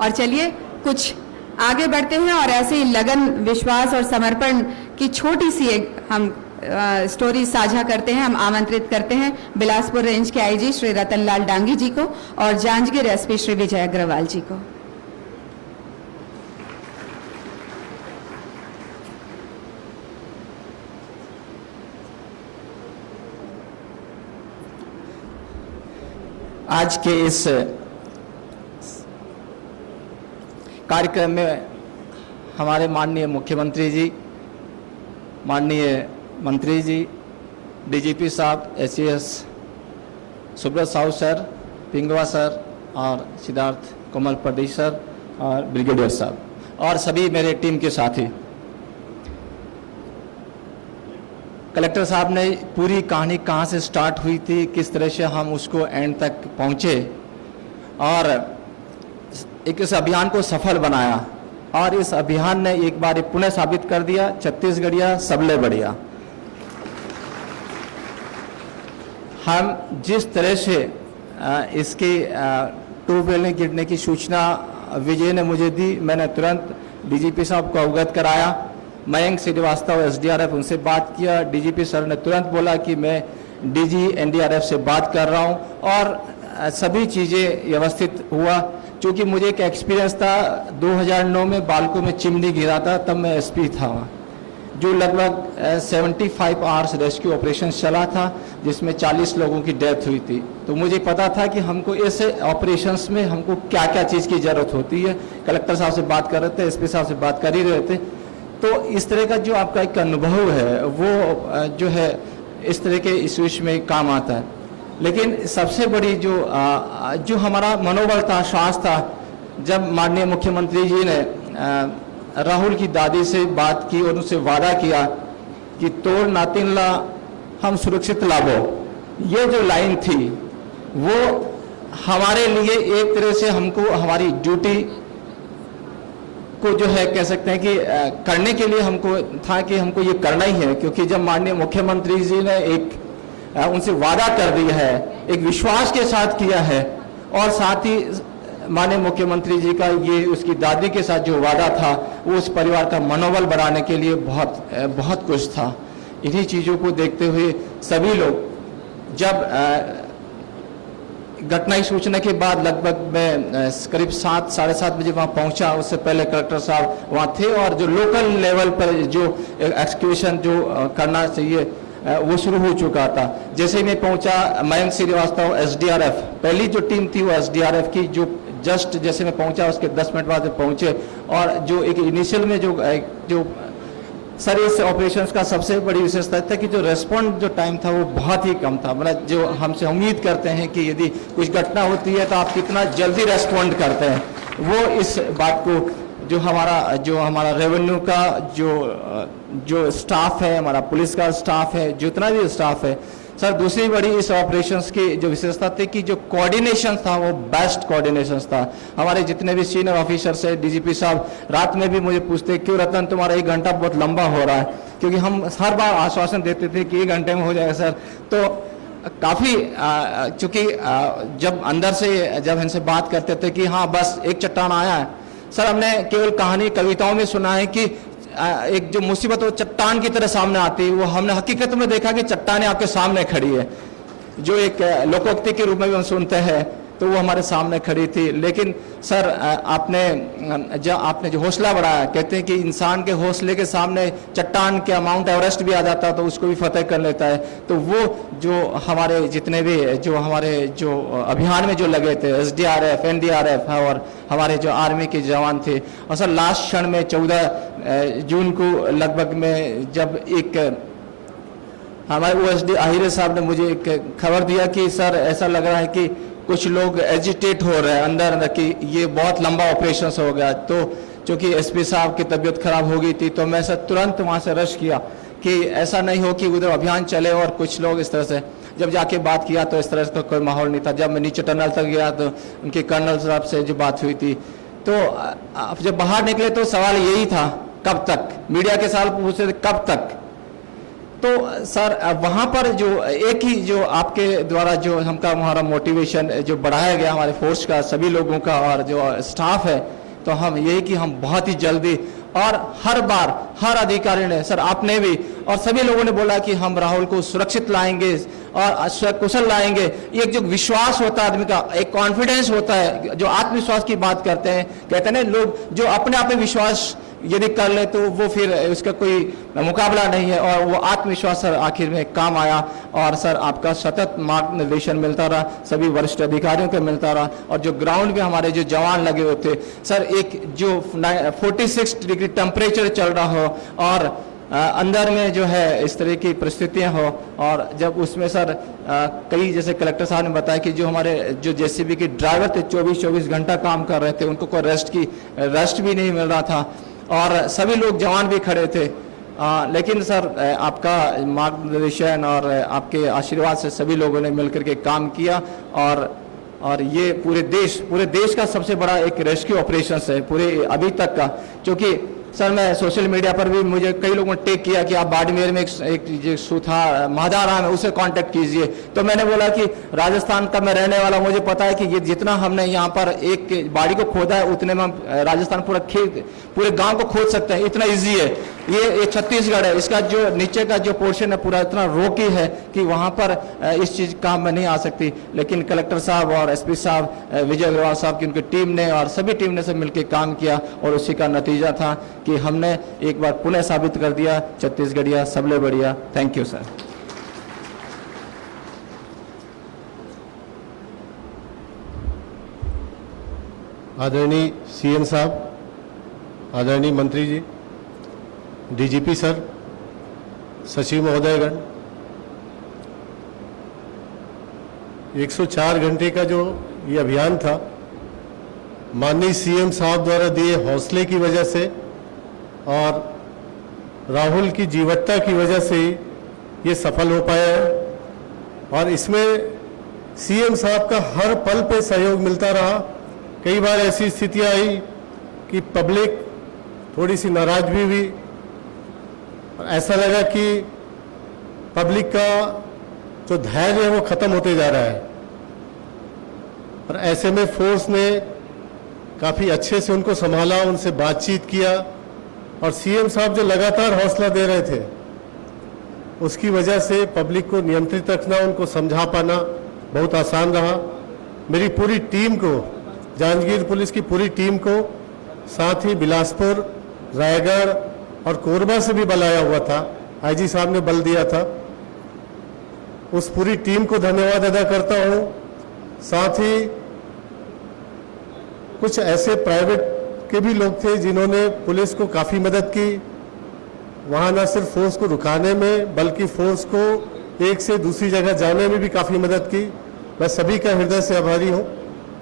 और चलिए कुछ आगे बढ़ते हैं और ऐसे ही लगन, विश्वास और समर्पण की छोटी सी एक हम स्टोरी साझा करते हैं। हम आमंत्रित करते हैं बिलासपुर रेंज के आईजी श्री रतनलाल डांगी जी को और जांजगीर एसपी श्री विजय अग्रवाल जी को। आज के इस कार्यक्रम में हमारे माननीय मुख्यमंत्री जी, माननीय मंत्री जी, डीजीपी साहब, SS Subrat Sahu sir, पिंगवा sir और सिद्धार्थ कोमल प्रदेश सर और ब्रिगेडियर साहब और सभी मेरे टीम के साथी। कलेक्टर साहब ने पूरी कहानी कहाँ से स्टार्ट हुई थी, किस तरह से हम उसको एंड तक पहुँचे और एक इस अभियान को सफल बनाया और इस अभियान ने एक बार पुनः साबित कर दिया, छत्तीसगढ़िया सबले बढ़िया। हम जिस तरह से इसके ट्यूबवेल में गिरने की सूचना विजय ने मुझे दी, मैंने तुरंत डीजीपी साहब को अवगत कराया। मयंक श्रीवास्तव एसडीआरएफ, उनसे बात किया। डीजीपी सर ने तुरंत बोला कि मैं डीजी एनडीआरएफ से बात कर रहा हूं और सभी चीज़ें व्यवस्थित हुआ। क्योंकि मुझे एक एक्सपीरियंस था, 2009 में बालको में चिमनी गिरा था, तब मैं एसपी था वहाँ, जो लगभग 75 आवर्स रेस्क्यू ऑपरेशन चला था जिसमें 40 लोगों की डेथ हुई थी। तो मुझे पता था कि हमको ऐसे ऑपरेशंस में हमको क्या क्या चीज़ की ज़रूरत होती है। कलेक्टर साहब से बात कर रहे थे, एसपी साहब से बात कर ही रहे थे। तो इस तरह का जो आपका एक अनुभव है वो जो है इस तरह के इश्यूज में काम आता है। लेकिन सबसे बड़ी जो हमारा मनोबल था, श्वास था, जब माननीय मुख्यमंत्री जी ने राहुल की दादी से बात की और उनसे वादा किया कि तोड़ नातिन ला हम सुरक्षित लाभो, ये जो लाइन थी वो हमारे लिए एक तरह से हमको हमारी ड्यूटी को जो है कह सकते हैं कि करने के लिए हमको था कि हमको ये करना ही है। क्योंकि जब माननीय मुख्यमंत्री जी ने एक उनसे वादा कर दिया है, एक विश्वास के साथ किया है और साथ ही माननीय मुख्यमंत्री जी का ये उसकी दादी के साथ जो वादा था वो उस परिवार का मनोबल बढ़ाने के लिए बहुत कुछ था। इन्हीं चीज़ों को देखते हुए सभी लोग जब घटना की सूचना के बाद लगभग मैं करीब 7 साढ़े 7 बजे वहाँ पहुँचा। उससे पहले कलेक्टर साहब वहाँ थे और जो लोकल लेवल पर जो एक्सक्यूशन जो करना चाहिए वो शुरू हो चुका था। जैसे ही मैं पहुँचा, मयंक श्रीवास्तव एसडीआरएफ, पहली जो टीम थी वो एसडीआरएफ की, जो जस्ट जैसे मैं पहुँचा उसके 10 मिनट बाद पहुँचे और जो एक इनिशियल में जो सर इस ऑपरेशंस का सबसे बड़ी विशेषता था कि जो रेस्पॉन्ड जो टाइम था वो बहुत ही कम था। मतलब जो हमसे उम्मीद करते हैं कि यदि कुछ घटना होती है तो आप कितना जल्दी रेस्पॉन्ड करते हैं, वो इस बात को जो हमारा रेवेन्यू का जो स्टाफ है, हमारा पुलिस का स्टाफ है, जितना भी स्टाफ है सर, दूसरी बड़ी इस ऑपरेशंस की जो विशेषता थी कि जो कोऑर्डिनेशन था वो बेस्ट कोऑर्डिनेशन था। हमारे जितने भी सीनियर ऑफिसर्स है, डीजीपी साहब रात में भी मुझे पूछते क्यों रतन तुम्हारा 1 घंटा बहुत लंबा हो रहा है, क्योंकि हम हर बार आश्वासन देते थे कि 1 घंटे में हो जाएगा सर। तो काफ़ी चूँकि जब अंदर से जब इनसे बात करते थे कि हाँ बस एक चट्टान आया है, सर हमने केवल कहानी कविताओं में सुना है कि एक जो मुसीबत वो चट्टान की तरह सामने आती है, वो हमने हकीकत में देखा कि चट्टानें आपके सामने खड़ी है। जो एक लोकोक्ति के रूप में भी हम सुनते हैं तो वो हमारे सामने खड़ी थी। लेकिन सर आपने जो हौसला बढ़ाया, कहते हैं कि इंसान के हौसले के सामने चट्टान के माउंट एवरेस्ट भी आ जाता तो उसको भी फतेह कर लेता है। तो वो जो हमारे जितने भी जो अभियान में जो लगे थे, एसडीआरएफ, एनडीआरएफ और हमारे जो आर्मी के जवान थे, और सर लास्ट क्षण में 14 जून को लगभग में जब एक हमारे ओएसडी आहिरे साहब ने मुझे एक खबर दिया कि सर ऐसा लग रहा है कि कुछ लोग एजिटेट हो रहे हैं अंदर कि ये बहुत लंबा ऑपरेशन हो गया। तो चूंकि एसपी साहब की तबीयत खराब हो गई थी तो मैं सर तुरंत वहाँ से रश किया कि ऐसा नहीं हो कि उधर अभियान चले और कुछ लोग इस तरह से। जब जाके बात किया तो इस तरह का कोई माहौल नहीं था। जब मैं नीचे टनल तक गया तो उनके कर्नल साहब से जो बात हुई थी, तो जब बाहर निकले तो सवाल यही था कब तक, मीडिया के सवाल पूछते थे कब तक। तो सर वहाँ पर जो एक ही जो आपके द्वारा जो हमारा मोटिवेशन जो बढ़ाया गया हमारे फोर्स का, सभी लोगों का और जो स्टाफ है, तो हम यही कि हम बहुत ही जल्दी और हर बार हर अधिकारी ने, सर आपने भी और सभी लोगों ने बोला कि हम राहुल को सुरक्षित लाएंगे और कुशल लाएंगे। ये जो विश्वास होता है आदमी का, एक कॉन्फिडेंस होता है, जो आत्मविश्वास की बात करते हैं, कहते हैं ना लोग, जो अपने आप में विश्वास यदि कर ले तो वो फिर उसका कोई मुकाबला नहीं है, और वो आत्मविश्वास सर आखिर में काम आया। और सर आपका सतत मार्गदर्शन मिलता रहा, सभी वरिष्ठ अधिकारियों को मिलता रहा, और जो ग्राउंड में हमारे जो जवान लगे हुए थे सर, एक जो 46 डिग्री टेम्परेचर चल रहा हो और अंदर में जो है इस तरह की परिस्थितियां हो, और जब उसमें सर कई, जैसे कलेक्टर साहब ने बताया कि जो हमारे जो जेसीबी के ड्राइवर थे 24-24 घंटा काम कर रहे थे, उनको कोई रेस्ट भी नहीं मिल रहा था, और सभी लोग जवान भी खड़े थे। लेकिन सर आपका मार्गदर्शन और आपके आशीर्वाद से सभी लोगों ने मिलकर के काम किया, और ये पूरे देश का सबसे बड़ा एक रेस्क्यू ऑपरेशन है पूरे अभी तक का। क्योंकि सर मैं सोशल मीडिया पर भी मुझे कई लोगों ने टेक किया कि आप बाड़मेर में एक जो सुथा महादाराम है उसे कांटेक्ट कीजिए, तो मैंने बोला कि राजस्थान का मैं रहने वाला, मुझे पता है कि ये जितना हमने यहाँ पर एक बाड़ी को खोदा है उतने में हम राजस्थान पूरे गांव को खोद सकते हैं, इतना इजी है। ये छत्तीसगढ़ है, इसका जो नीचे का जो पोर्शन है पूरा इतना रोकी है कि वहां पर इस चीज काम में नहीं आ सकती। लेकिन कलेक्टर साहब और एसपी साहब, विजय अग्रवाल साहब की उनकी टीम ने और सभी टीम ने सब मिलकर काम किया, और उसी का नतीजा था कि हमने एक बार पुनः साबित कर दिया छत्तीसगढ़िया सबले बढ़िया। Thank you sir. आदरणीय सीएम साहब, आदरणीय मंत्री जी, डीजीपी सर, सचिव महोदयगण, 104 घंटे का जो ये अभियान था, माननीय सीएम साहब द्वारा दिए हौसले की वजह से और राहुल की जीवटता की वजह से ये सफल हो पाया है। और इसमें सीएम साहब का हर पल पे सहयोग मिलता रहा। कई बार ऐसी स्थितियां आई कि पब्लिक थोड़ी सी नाराज भी हुई, और ऐसा लगा कि पब्लिक का जो धैर्य है वो खत्म होते जा रहा है, और ऐसे में फोर्स ने काफ़ी अच्छे से उनको संभाला, उनसे बातचीत किया, और सीएम साहब जो लगातार हौसला दे रहे थे उसकी वजह से पब्लिक को नियंत्रित रखना, उनको समझा पाना बहुत आसान रहा। मेरी पूरी टीम को, जांजगीर पुलिस की पूरी टीम को, साथ ही बिलासपुर, रायगढ़ और कोरबा से भी बल आया हुआ था, आईजी साहब ने बल दिया था, उस पूरी टीम को धन्यवाद अदा करता हूं। साथ ही कुछ ऐसे प्राइवेट के भी लोग थे जिन्होंने पुलिस को काफ़ी मदद की, वहाँ न सिर्फ फोर्स को रुकाने में बल्कि फोर्स को एक से दूसरी जगह जाने में भी काफ़ी मदद की। मैं सभी का हृदय से आभारी हूँ,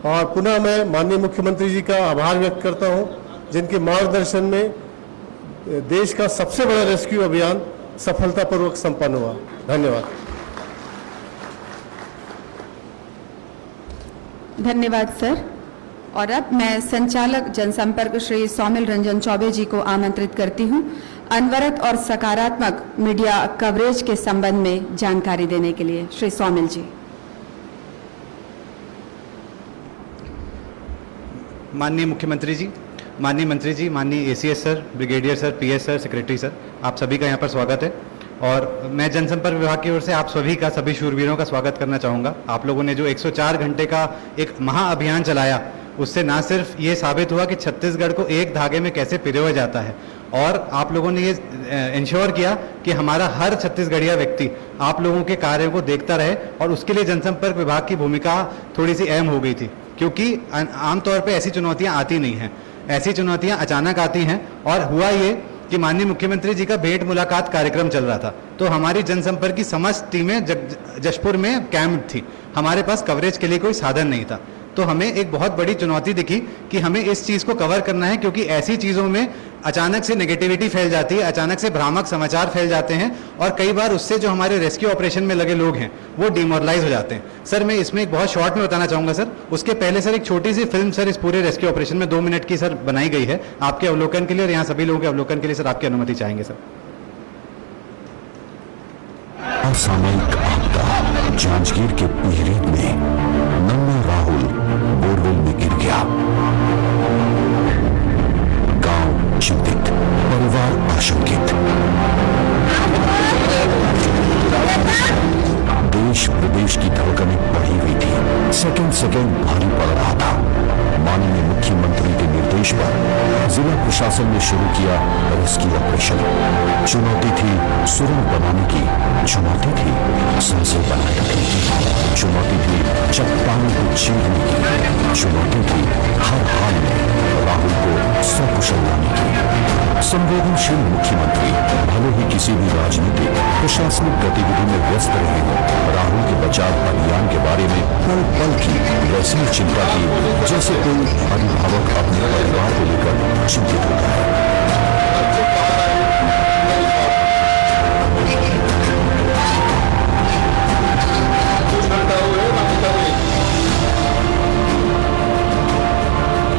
और पुनः मैं माननीय मुख्यमंत्री जी का आभार व्यक्त करता हूँ, जिनके मार्गदर्शन में देश का सबसे बड़ा रेस्क्यू अभियान सफलतापूर्वक संपन्न हुआ। धन्यवाद। धन्यवाद सर। और अब मैं संचालक जनसंपर्क श्री सौमिल रंजन चौबे जी को आमंत्रित करती हूं अनवरत और सकारात्मक मीडिया कवरेज के संबंध में जानकारी देने के लिए। श्री सौमिल जी। माननीय मुख्यमंत्री जी, माननीय मंत्री जी, माननीय ACS sir, brigadier sir, PS sir, secretary sir, आप सभी का यहाँ पर स्वागत है। और मैं जनसंपर्क विभाग की ओर से आप सभी का, सभी शूरवीरों का स्वागत करना चाहूँगा। आप लोगों ने जो 104 घंटे का एक महाअभियान चलाया, उससे ना सिर्फ ये साबित हुआ कि छत्तीसगढ़ को एक धागे में कैसे पिरोया जाता है, और आप लोगों ने ये इंश्योर किया कि हमारा हर छत्तीसगढ़िया व्यक्ति आप लोगों के कार्यों को देखता रहे, और उसके लिए जनसंपर्क विभाग की भूमिका थोड़ी सी अहम हो गई थी, क्योंकि आमतौर पर ऐसी चुनौतियाँ आती नहीं हैं, ऐसी चुनौतियाँ अचानक आती हैं। और हुआ ये कि माननीय मुख्यमंत्री जी का भेंट मुलाकात कार्यक्रम चल रहा था, तो हमारी जनसंपर्क की समस्त टीमें जशपुर में कैंप थी, हमारे पास कवरेज के लिए कोई साधन नहीं था। तो हमें एक बहुत बड़ी चुनौती दिखी कि हमें इस चीज़ को कवर करना है, क्योंकि ऐसी चीज़ों में अचानक से नेगेटिविटी फैल जाती है, अचानक से भ्रामक समाचार फैल जाते हैं, और कई बार उससे जो हमारे रेस्क्यू ऑपरेशन में लगे लोग हैं वो डिमोरलाइज हो जाते हैं। सर मैं इसमें एक बहुत शॉर्ट में बताना चाहूँगा सर। उसके पहले सर एक छोटी सी फिल्म सर इस पूरे रेस्क्यू ऑपरेशन में 2 मिनट की सर बनाई गई है आपके अवलोकन के लिए, और यहाँ सभी लोगों के अवलोकन के लिए सर आपकी अनुमति चाहेंगे सर। असामयिक आपदा, जांजगीर के पिहरीत में नन्हा राहुल बोरवेल में गिर गया। चिंतित, परिवार आशंकित। देश प्रदेश की धड़कनें बढ़ी हुई थी, सेकंड सेकंड भारी पड़ रहा था। माननीय मुख्यमंत्री के निर्देश पर जिला प्रशासन ने शुरू किया रेस्क्यू ऑपरेशन। चुनौती थी सुरंग बनाने की, चुनौती थी सांसें बनाए रखने की, चुनौती थी चट्टानों को चीरने की, चुनौती थी हर हाल में राहुल को सकुशल लाने की। संवेदनशील मुख्यमंत्री भले ही किसी भी राजनीतिक प्रशासनिक गतिविधि में व्यस्त रहे हों, राहुल के बचाव अभियान के बारे में पल पल की वैसी चिंता की जैसे कोई अभिभावक अपने परिवार को लेकर चिंतित होता है।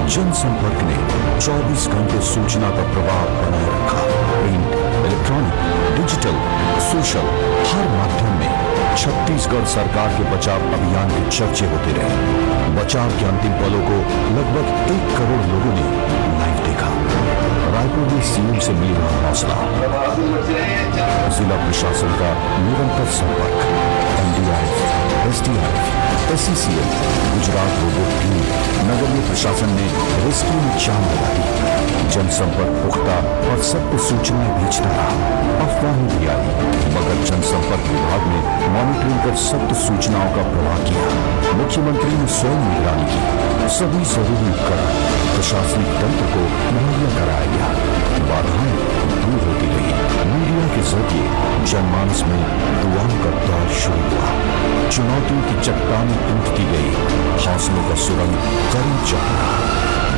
जनसंपर्क ने 24 घंटे सूचना का प्रवाह बनाए रखा। प्रिंट, इलेक्ट्रॉनिक, डिजिटल, सोशल, हर माध्यम में छत्तीसगढ़ सरकार के बचाव अभियान के चर्चे होते रहे। बचाव के अंतिम पलों को लगभग 1 करोड़ लोगों ने लाइव देखा। रायपुर में सीएम से मिल रहा हौसला, जिला प्रशासन का निरंतर संपर्क, NDRF, SDRF, SCCL, Gujarat robot team, नगरीय प्रशासन ने रेस्क्यू में जान लगा दी। जनसंपर्क पुख्ता और सबको सूचनाएं भेजता रहा। अफवाहें भी आई, मगर जनसंपर्क विभाग ने मॉनिटरिंग कर सख्त सूचनाओं का प्रवाह किया। मुख्यमंत्री ने स्वयं निगरानी की, सभी जरूरी उपकरण प्रशासनिक तंत्र को मुहैया कराया गया। बाधाएं दूर होती रही। मीडिया के जरिए जनमानस में दुआओं का दौर शुरू हुआ। चुनौतियों की चट्टानें टूटती गई, हौसलों का सुरंग करीब जा रहा।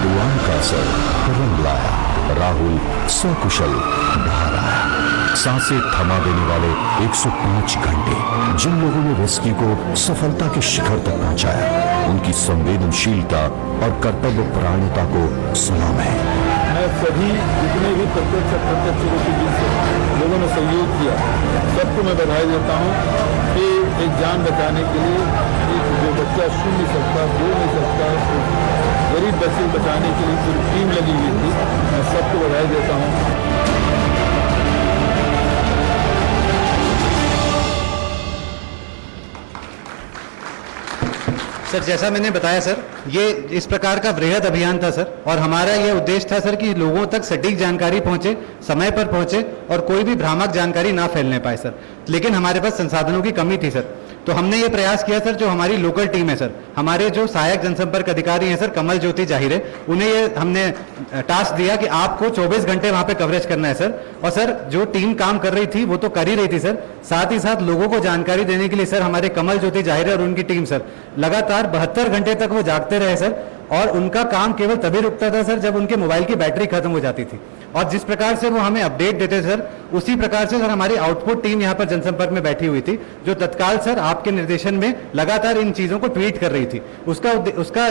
दुआओं का असर रंग लाया, राहुल सकुशल बाहर आया। सांसें थमा देने वाले 105 घंटे, जिन लोगों ने रेस्क्यू को सफलता के शिखर तक पहुंचाया, उनकी संवेदनशीलता और कर्तव्य परायणता को सलाम है। मैं सभी जितने भी प्रत्यक्ष अप्रत्यक्ष रूप से लोगों ने सहयोग किया, सबको मैं बधाई देता हूँ कि एक जान बचाने के लिए एक जो बच्चा छू नहीं सकता, बोल नहीं सकता, गरीब बच्चे बचाने के लिए पूरी टीम लगी हुई थी। मैं सबको बधाई देता हूँ। सर, जैसा मैंने बताया सर, ये इस प्रकार का वृहद अभियान था सर, और हमारा ये उद्देश्य था सर कि लोगों तक सटीक जानकारी पहुंचे, समय पर पहुंचे और कोई भी भ्रामक जानकारी ना फैलने पाए सर। लेकिन हमारे पास संसाधनों की कमी थी सर, तो हमने ये प्रयास किया सर, जो हमारी लोकल टीम है सर, हमारे जो सहायक जनसंपर्क अधिकारी हैं सर, कमल ज्योति जाहिरे, उन्हें ये हमने टास्क दिया कि आपको 24 घंटे वहां पे कवरेज करना है सर। और सर, जो टीम काम कर रही थी वो तो कर ही रही थी सर, साथ ही साथ लोगों को जानकारी देने के लिए सर हमारे कमल ज्योति जाहिरे और उनकी टीम सर लगातार 72 घंटे तक वो जागते रहे सर। और उनका काम केवल तभी रुकता था सर जब उनके मोबाइल की बैटरी खत्म हो जाती थी, और जिस प्रकार से वो हमें अपडेट देते सर, उसी प्रकार से सर हमारी आउटपुट टीम यहाँ पर जनसंपर्क में बैठी हुई थी, जो तत्काल सर आपके निर्देशन में लगातार इन चीजों को ट्वीट कर रही थी। उसका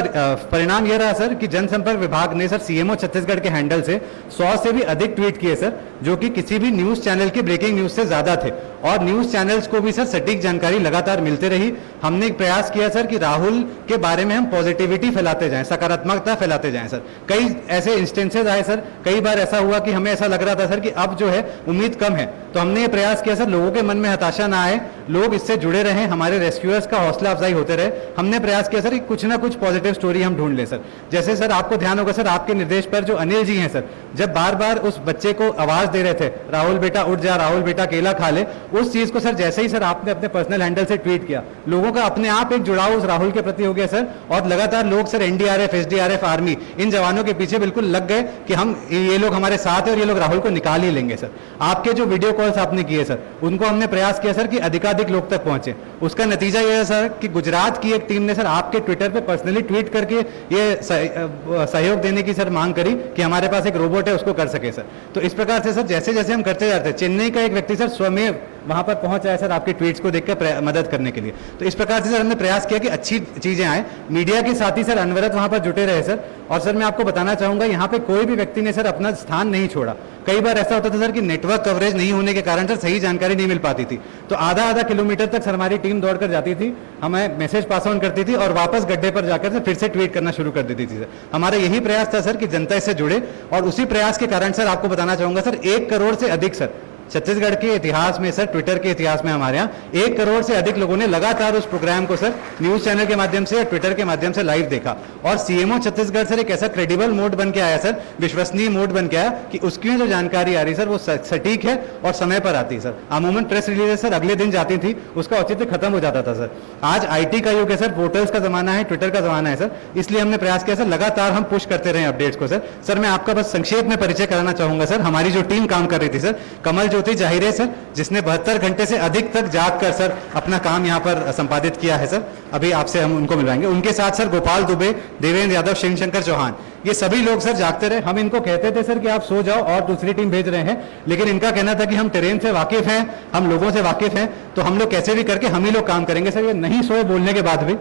परिणाम यह रहा सर कि जनसंपर्क विभाग ने सर सीएमओ छत्तीसगढ़ के हैंडल से 100 से भी अधिक ट्वीट किए सर, जो कि किसी भी न्यूज चैनल की ब्रेकिंग न्यूज से ज्यादा थे, और न्यूज चैनल्स को भी सर सटीक जानकारी लगातार मिलते रही। हमने एक प्रयास किया सर कि राहुल के बारे में हम पॉजिटिविटी फैलाते जाएं, सकारात्मकता फैलाते जाएं सर। कई ऐसे इंस्टेंसेस आए सर, कई बार ऐसा हुआ कि हमें ऐसा लग रहा था सर कि अब जो है उम्मीद कम है, तो हमने ये प्रयास किया सर लोगों के मन में हताशा ना आए, लोग इससे जुड़े रहें, हमारे रेस्क्यूअर्स का हौसला अफजाई होते रहे। हमने प्रयास किया सर कि कुछ ना कुछ पॉजिटिव स्टोरी हम ढूंढ लें सर। जैसे सर आपको ध्यान होगा सर, आपके निर्देश पर जो अनिल जी हैं सर, जब बार बार उस बच्चे को आवाज दे रहे थे, राहुल बेटा उठ जा, राहुल बेटा केला खा ले, उस चीज को सर जैसे ही सर आपने अपने पर्सनल हैंडल से ट्वीट किया, लोगों का अपने आप एक जुड़ाव उस राहुल के प्रति हो गया सर। और लगातार लोग सर एनडीआरएफ, एसडीआरएफ, आर्मी, इन जवानों के पीछे बिल्कुल लग गए कि हम ये लोग हमारे साथ है और ये लोग राहुल को निकाल ही लेंगे सर। आपके जो वीडियो कॉल्स आपने किए सर, उनको हमने प्रयास किया सर कि अधिकाधिक लोग तक पहुंचे। उसका नतीजा यह है सर कि गुजरात की एक टीम ने सर आपके ट्विटर पे पर्सनली ट्वीट करके ये सहयोग देने की सर मांग करी कि हमारे पास एक रोबोट है, उसको कर सके सर। तो इस प्रकार से सर जैसे जैसे हम करते जाते, चेन्नई का एक व्यक्ति सर स्वयं वहां पर पहुंचा है सर आपके ट्वीट्स को देखकर मदद करने के लिए। तो इस प्रकार से सर हमने प्रयास किया कि अच्छी चीजें आए, मीडिया के साथ ही सर अनवरत वहां पर जुटे रहे सर। और सर मैं आपको बताना चाहूंगा, यहाँ पे कोई भी व्यक्ति ने सर अपना स्थान नहीं छोड़ा। कई बार ऐसा होता था सर कि नेटवर्क कवरेज नहीं होने के कारण सर सही जानकारी नहीं मिल पाती थी, तो आधा आधा किलोमीटर तक सर हमारी टीम दौड़ कर जाती थी, हमें मैसेज पास ऑन करती थी और वापस गड्ढे पर जाकर से फिर से ट्वीट करना शुरू कर देती थी सर। हमारा यही प्रयास था सर कि जनता इससे जुड़े, और उसी प्रयास के कारण सर आपको बताना चाहूंगा सर 1 करोड़ से अधिक सर छत्तीसगढ़ के इतिहास में सर, ट्विटर के इतिहास में हमारे यहाँ 1 करोड़ से अधिक लोगों ने लगातार उस प्रोग्राम को सर न्यूज चैनल के माध्यम से या ट्विटर के माध्यम से लाइव देखा। और सीएमओ छत्तीसगढ़ सर एक ऐसा क्रेडिबल मोड बन के आया सर, विश्वसनीय मोड बन के आया कि उसकी जो जानकारी आ रही सर वो सटीक है और समय पर आती है सर। अमूमन प्रेस रिलीज सर अगले दिन जाती थी, उसका औचित्य खत्म हो जाता था सर। आज IT का युग है सर, पोर्टल्स का जमाना है, ट्विटर का जमाना है सर, इसलिए हमने प्रयास किया सर लगातार हम पुश करते रहे अपडेट्स को सर। सर मैं आपका बस संक्षेप में परिचय कराना चाहूंगा सर, हमारी जो टीम काम कर रही थी सर, कमल ज्योति जाहिर सर जिसने 72 घंटे से अधिक तक जाग कर सर अपना काम यहाँ पर संपादित किया है सर, अभी आपसे हम उनको मिलवाएंगे। उनके साथ सर गोपाल दुबे, देवेंद्र यादव, शिव शंकर चौहान, ये सभी लोग सर जागते रहे। हम इनको कहते थे सर कि आप सो जाओ और दूसरी टीम भेज रहे हैं, लेकिन इनका कहना था कि हम टेरेन से वाकिफ हैं, हम लोगों से वाकिफ हैं, तो हम लोग कैसे भी करके हम ही लोग काम करेंगे सर। ये नहीं सोए बोलने के बाद भी,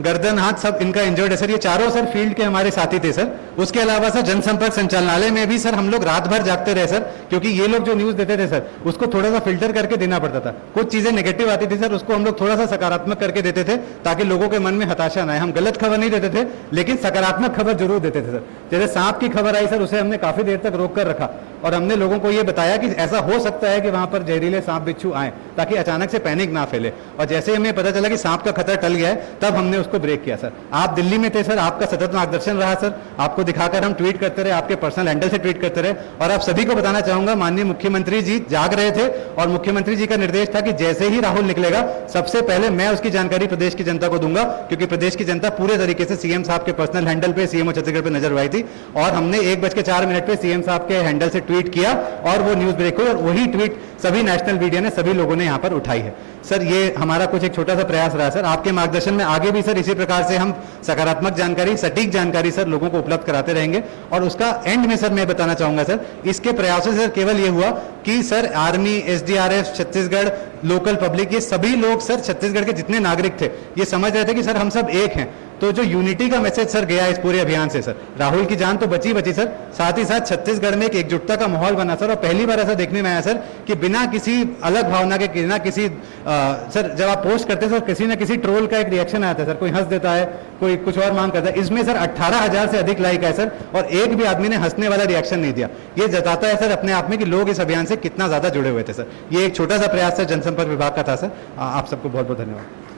गर्दन हाथ सब इनका इंजर्ड है सर। ये चारों सर फील्ड के हमारे साथी थे सर। उसके अलावा सर जनसंपर्क संचालनालय में भी सर हम लोग रात भर जागते रहे सर, क्योंकि ये लोग जो न्यूज देते थे सर उसको थोड़ा सा फिल्टर करके देना पड़ता था। कुछ चीजें नेगेटिव आती थी सर, उसको हम लोग थोड़ा सा सकारात्मक करके देते थे ताकि लोगों के मन में हताशा ना आए। हम गलत खबर नहीं देते थे, लेकिन सकारात्मक खबर जरूर देते थे सर। जैसे सांप की खबर आई सर, उसे हमने काफी देर तक रोक कर रखा और हमने लोगों को ये बताया कि ऐसा हो सकता है कि वहां पर जहरीले सांप बिच्छू आए, ताकि अचानक से पैनिक ना फैले। और जैसे हमें पता चला कि सांप का खतरा टल गया है, तब हमने उसको ब्रेक किया सर। आप दिल्ली में थे सर, आपका सतत मार्गदर्शन रहा सर, आपको दिखाकर हम ट्वीट करते रहे, आपके पर्सनल हैंडल से ट्वीट करते रहे। और आप सभी को बताना चाहूंगा, माननीय मुख्यमंत्री जी जाग रहे थे और मुख्यमंत्री जी का निर्देश था कि जैसे ही राहुल निकलेगा सबसे पहले मैं उसकी जानकारी प्रदेश की जनता को दूंगा, क्योंकि प्रदेश की जनता पूरे तरीके से सीएम साहब के पर्सनल हैंडल पे, सीएमओ छत्तीसगढ़ पे नजर आई थी। और हमने 1:04 पे सीएम साहब के हैंडल से ट्वीट किया और वो न्यूज ब्रेक हुई, और वही ट्वीट सभी नेशनल मीडिया ने, सभी लोगों ने यहाँ पर उठाई है सर। ये हमारा कुछ एक छोटा सा प्रयास रहा सर। आपके मार्गदर्शन में आगे भी सर इसी प्रकार से हम सकारात्मक जानकारी, सटीक जानकारी सर लोगों को उपलब्ध कराते रहेंगे। और उसका एंड में सर मैं बताना चाहूंगा सर, इसके प्रयासों से सर केवल ये हुआ कि sir army, SDRF, Chhattisgarh local public, ये सभी लोग सर छत्तीसगढ़ के जितने नागरिक थे ये समझ रहे थे कि सर हम सब एक हैं। तो जो यूनिटी का मैसेज सर गया इस पूरे अभियान से सर, राहुल की जान तो बची सर, साथ ही साथ छत्तीसगढ़ में एक एकजुटता का माहौल बना सर। और पहली बार ऐसा देखने में आया सर कि बिना किसी अलग भावना के, बिना किसी सर जब आप पोस्ट करते सर किसी ना किसी ट्रोल का एक रिएक्शन आता है सर, कोई हंस देता है, कोई कुछ और मांग करता है। इसमें सर 18,000 से अधिक लाइक है सर, और एक भी आदमी ने हंसने वाला रिएक्शन नहीं दिया। ये जताता है सर अपने आप में कि लोग इस अभियान से कितना ज्यादा जुड़े हुए थे सर। ये एक छोटा सा प्रयास सर जनसंपर्क विभाग का था सर। आप सबको बहुत बहुत धन्यवाद।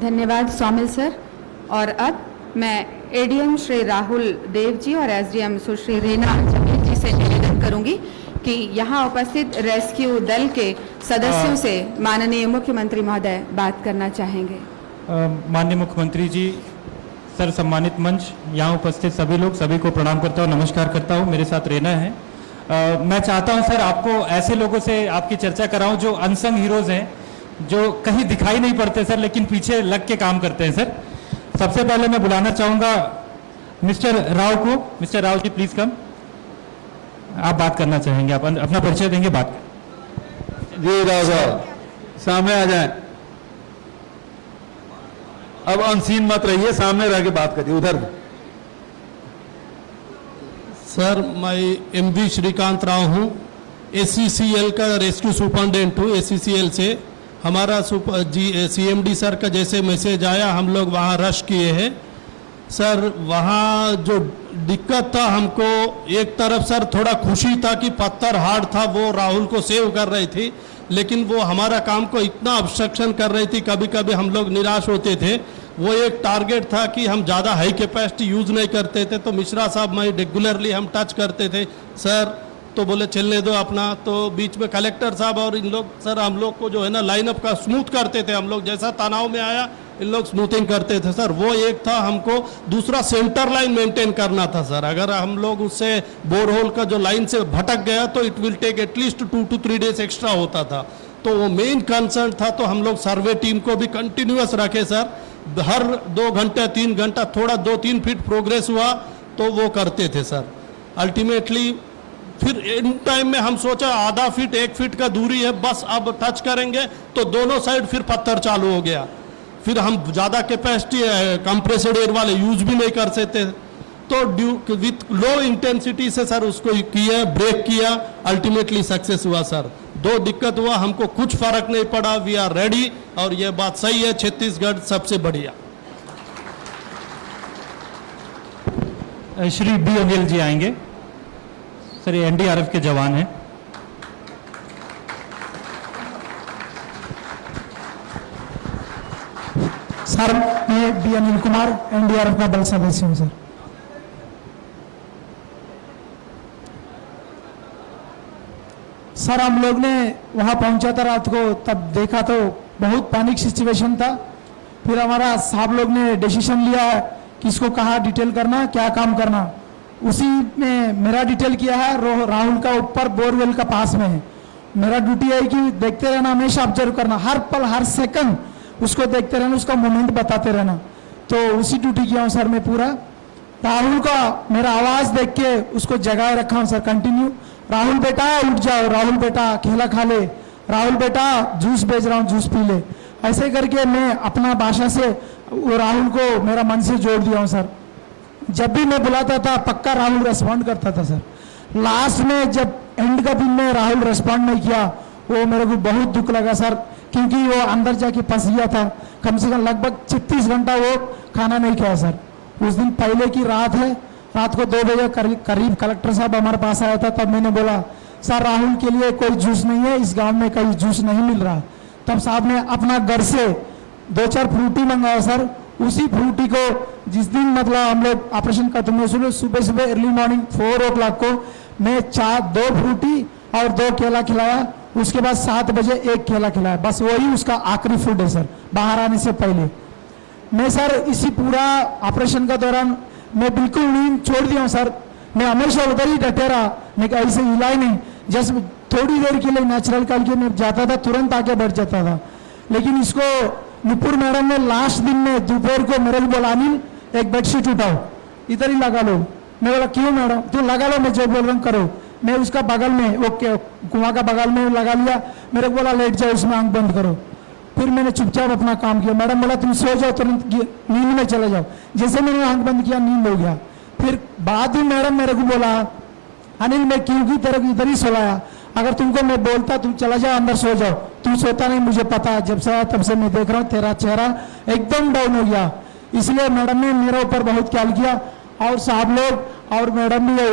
धन्यवाद सौमिल सर। और अब मैं ADM श्री राहुल देव जी और SDM सुश्री रीना जमीर जी से निवेदन करूंगी कि यहाँ उपस्थित रेस्क्यू दल के सदस्यों से माननीय मुख्यमंत्री महोदय बात करना चाहेंगे। माननीय मुख्यमंत्री जी, सर, सम्मानित मंच, यहाँ उपस्थित सभी लोग, सभी को प्रणाम करता हूँ, नमस्कार करता हूँ। मेरे साथ रीना है। मैं चाहता हूँ सर आपको ऐसे लोगों से आपकी चर्चा कराऊं जो अनसंग हीरोज हैं, जो कहीं दिखाई नहीं पड़ते सर, लेकिन पीछे लग के काम करते हैं सर। सबसे पहले मैं बुलाना चाहूंगा मिस्टर राव को। Mister Rao ji please come. आप बात करना चाहेंगे, आप अपना परिचय देंगे, बात जी। राव साहब सामने आ जाएं। अब अनसीन मत रहिए, सामने रह के बात करिए। उधर सर, मैं MV श्रीकांत राव हूँ, ACCL का रेस्क्यू सुपरिटेंडेंट हूँ। ACCL से हमारा CMD सर का जैसे मैसेज आया हम लोग वहाँ रश किए हैं सर। वहाँ जो दिक्कत था हमको, एक तरफ सर थोड़ा खुशी था कि पत्थर हार्ड था, वो राहुल को सेव कर रही थी, लेकिन वो हमारा काम को इतना ऑब्स्ट्रक्शन कर रही थी, कभी कभी हम लोग निराश होते थे। वो एक टारगेट था कि हम ज़्यादा हाई कैपेसिटी यूज़ नहीं करते थे, तो मिश्रा साहब मैं रेगुलरली हम टच करते थे सर, तो बोले चलने दो अपना। तो बीच में कलेक्टर साहब और इन लोग सर हम लोग को जो है ना लाइनअप का स्मूथ करते थे। हम लोग जैसा तनाव में आया इन लोग स्मूथिंग करते थे सर। वो एक था, हमको दूसरा सेंटर लाइन मेंटेन करना था सर। अगर हम लोग उससे बोरहोल का जो लाइन से भटक गया तो it will take at least 2 to 3 days extra होता था। तो वो मेन कंसर्न था। तो हम लोग सर्वे टीम को भी कंटिन्यूअस रखे सर, हर 2 घंटे 3 घंटा थोड़ा 2-3 फीट प्रोग्रेस हुआ तो वो करते थे सर। अल्टीमेटली फिर इन टाइम में हम सोचा आधा फीट 1 फीट का दूरी है, बस अब टच करेंगे तो दोनों साइड फिर पत्थर चालू हो गया। फिर हम ज़्यादा कैपेसिटी कंप्रेसड एयर वाले यूज भी नहीं कर सकते, तो ड्यू विथ लो इंटेंसिटी से सर उसको किया, ब्रेक किया, अल्टीमेटली सक्सेस हुआ सर। दो दिक्कत हुआ, हमको कुछ फर्क नहीं पड़ा, वी आर रेडी, और ये बात सही है, छत्तीसगढ़ सबसे बढ़िया। श्री बी अनिल जी आएंगे। सर ये एनडीआरएफ के जवान हैं। सर मैं बी अनिल कुमार एनडीआरएफ का बल सदस्य हूं सर। सर हम लोग ने वहां पहुंचा था रात को, तब देखा तो बहुत पैनिक सिचुएशन था। फिर हमारा साहब लोग ने डिसीजन लिया है कि इसको कहाँ डिटेल करना, क्या काम करना। उसी में मेरा डिटेल किया है, राहुल का ऊपर बोरवेल का पास में है। मेरा ड्यूटी है कि देखते रहना, हमेशा ऑब्जर्व करना, हर पल हर सेकंड उसको देखते रहना, उसका मोमेंट बताते रहना। तो उसी ड्यूटी किया हूँ सर मैं पूरा। राहुल का मेरा आवाज देख के उसको जगाए रखा हूँ सर कंटिन्यू। राहुल बेटा उठ जाओ, राहुल बेटा केला खा ले, राहुल बेटा जूस भेज रहा हूँ जूस पी ले। ऐसे करके मैं अपना भाषा से वो राहुल को मेरा मन से जोड़ दिया हूँ सर। जब भी मैं बुलाता था पक्का राहुल रेस्पॉन्ड करता था सर। लास्ट में जब एंड का दिन में राहुल रेस्पॉन्ड नहीं किया, वो मेरे को बहुत दुख लगा सर, क्योंकि वो अंदर जाके फंस गया था। कम से कम लगभग 36 घंटा वो खाना नहीं खाया सर। उस दिन पहले की रात है, रात को 2 बजे करीब कलेक्टर साहब हमारे पास आया था। तब मैंने बोला सर राहुल के लिए कोई जूस नहीं है, इस गांव में कहीं जूस नहीं मिल रहा। तब साहब ने अपना घर से 2-4 फ्रूटी मंगाया सर। उसी फ्रूटी को जिस दिन मतलब हम लोग ऑपरेशन करते हैं, सुबह सुबह अर्ली मॉर्निंग 4 o'clock को मैं 2 फ्रूटी और 2 केला खिलाया। उसके बाद 7 बजे 1 केला खिलाया। बस वही उसका आखिरी फूड है सर, बाहर आने से पहले। मैं सर इसी पूरा ऑपरेशन का दौरान मैं बिल्कुल नींद छोड़ दिया हूँ सर। मैं हमेशा उधर ही डटे रहा, मैं ऐसे हिला ही नहीं। जस्ट थोड़ी देर के लिए नेचुरल कॉल के मैं जाता था, तुरंत आके बैठ जाता था। लेकिन इसको नुपुर मैडम ने लास्ट दिन में दोपहर को मेरे को बोला अनिल एक बेडशीट उठाओ, इधर ही लगा लो। मैं बोला क्यों मैडम? तो लगा लो, मैं जो बोल रहा हूँ करो। मैं उसका बगल में वो कुआं का बगल में लगा लिया। मेरे को बोला लेट जाओ, उसमें आंख बंद करो। फिर मैंने चुपचाप अपना काम किया। मैडम बोला तुम सो जाओ, तुरंत नींद में चले जाओ। जैसे मैंने आंख बंद किया नींद हो गया। फिर बाद में मैडम मेरे को बोला अनिल मैं क्योंकि तेरे को इधर ही सोलाया, अगर तुमको मैं बोलता तुम चला जाओ अंदर सो जाओ, तुम सोता नहीं, मुझे पता है। जब से आया तब से मैं देख रहा हूँ तेरा चेहरा एकदम डाउन हो गया। इसलिए मैडम ने मेरे ऊपर बहुत ख्याल किया। और साहब लोग और मैडम भी,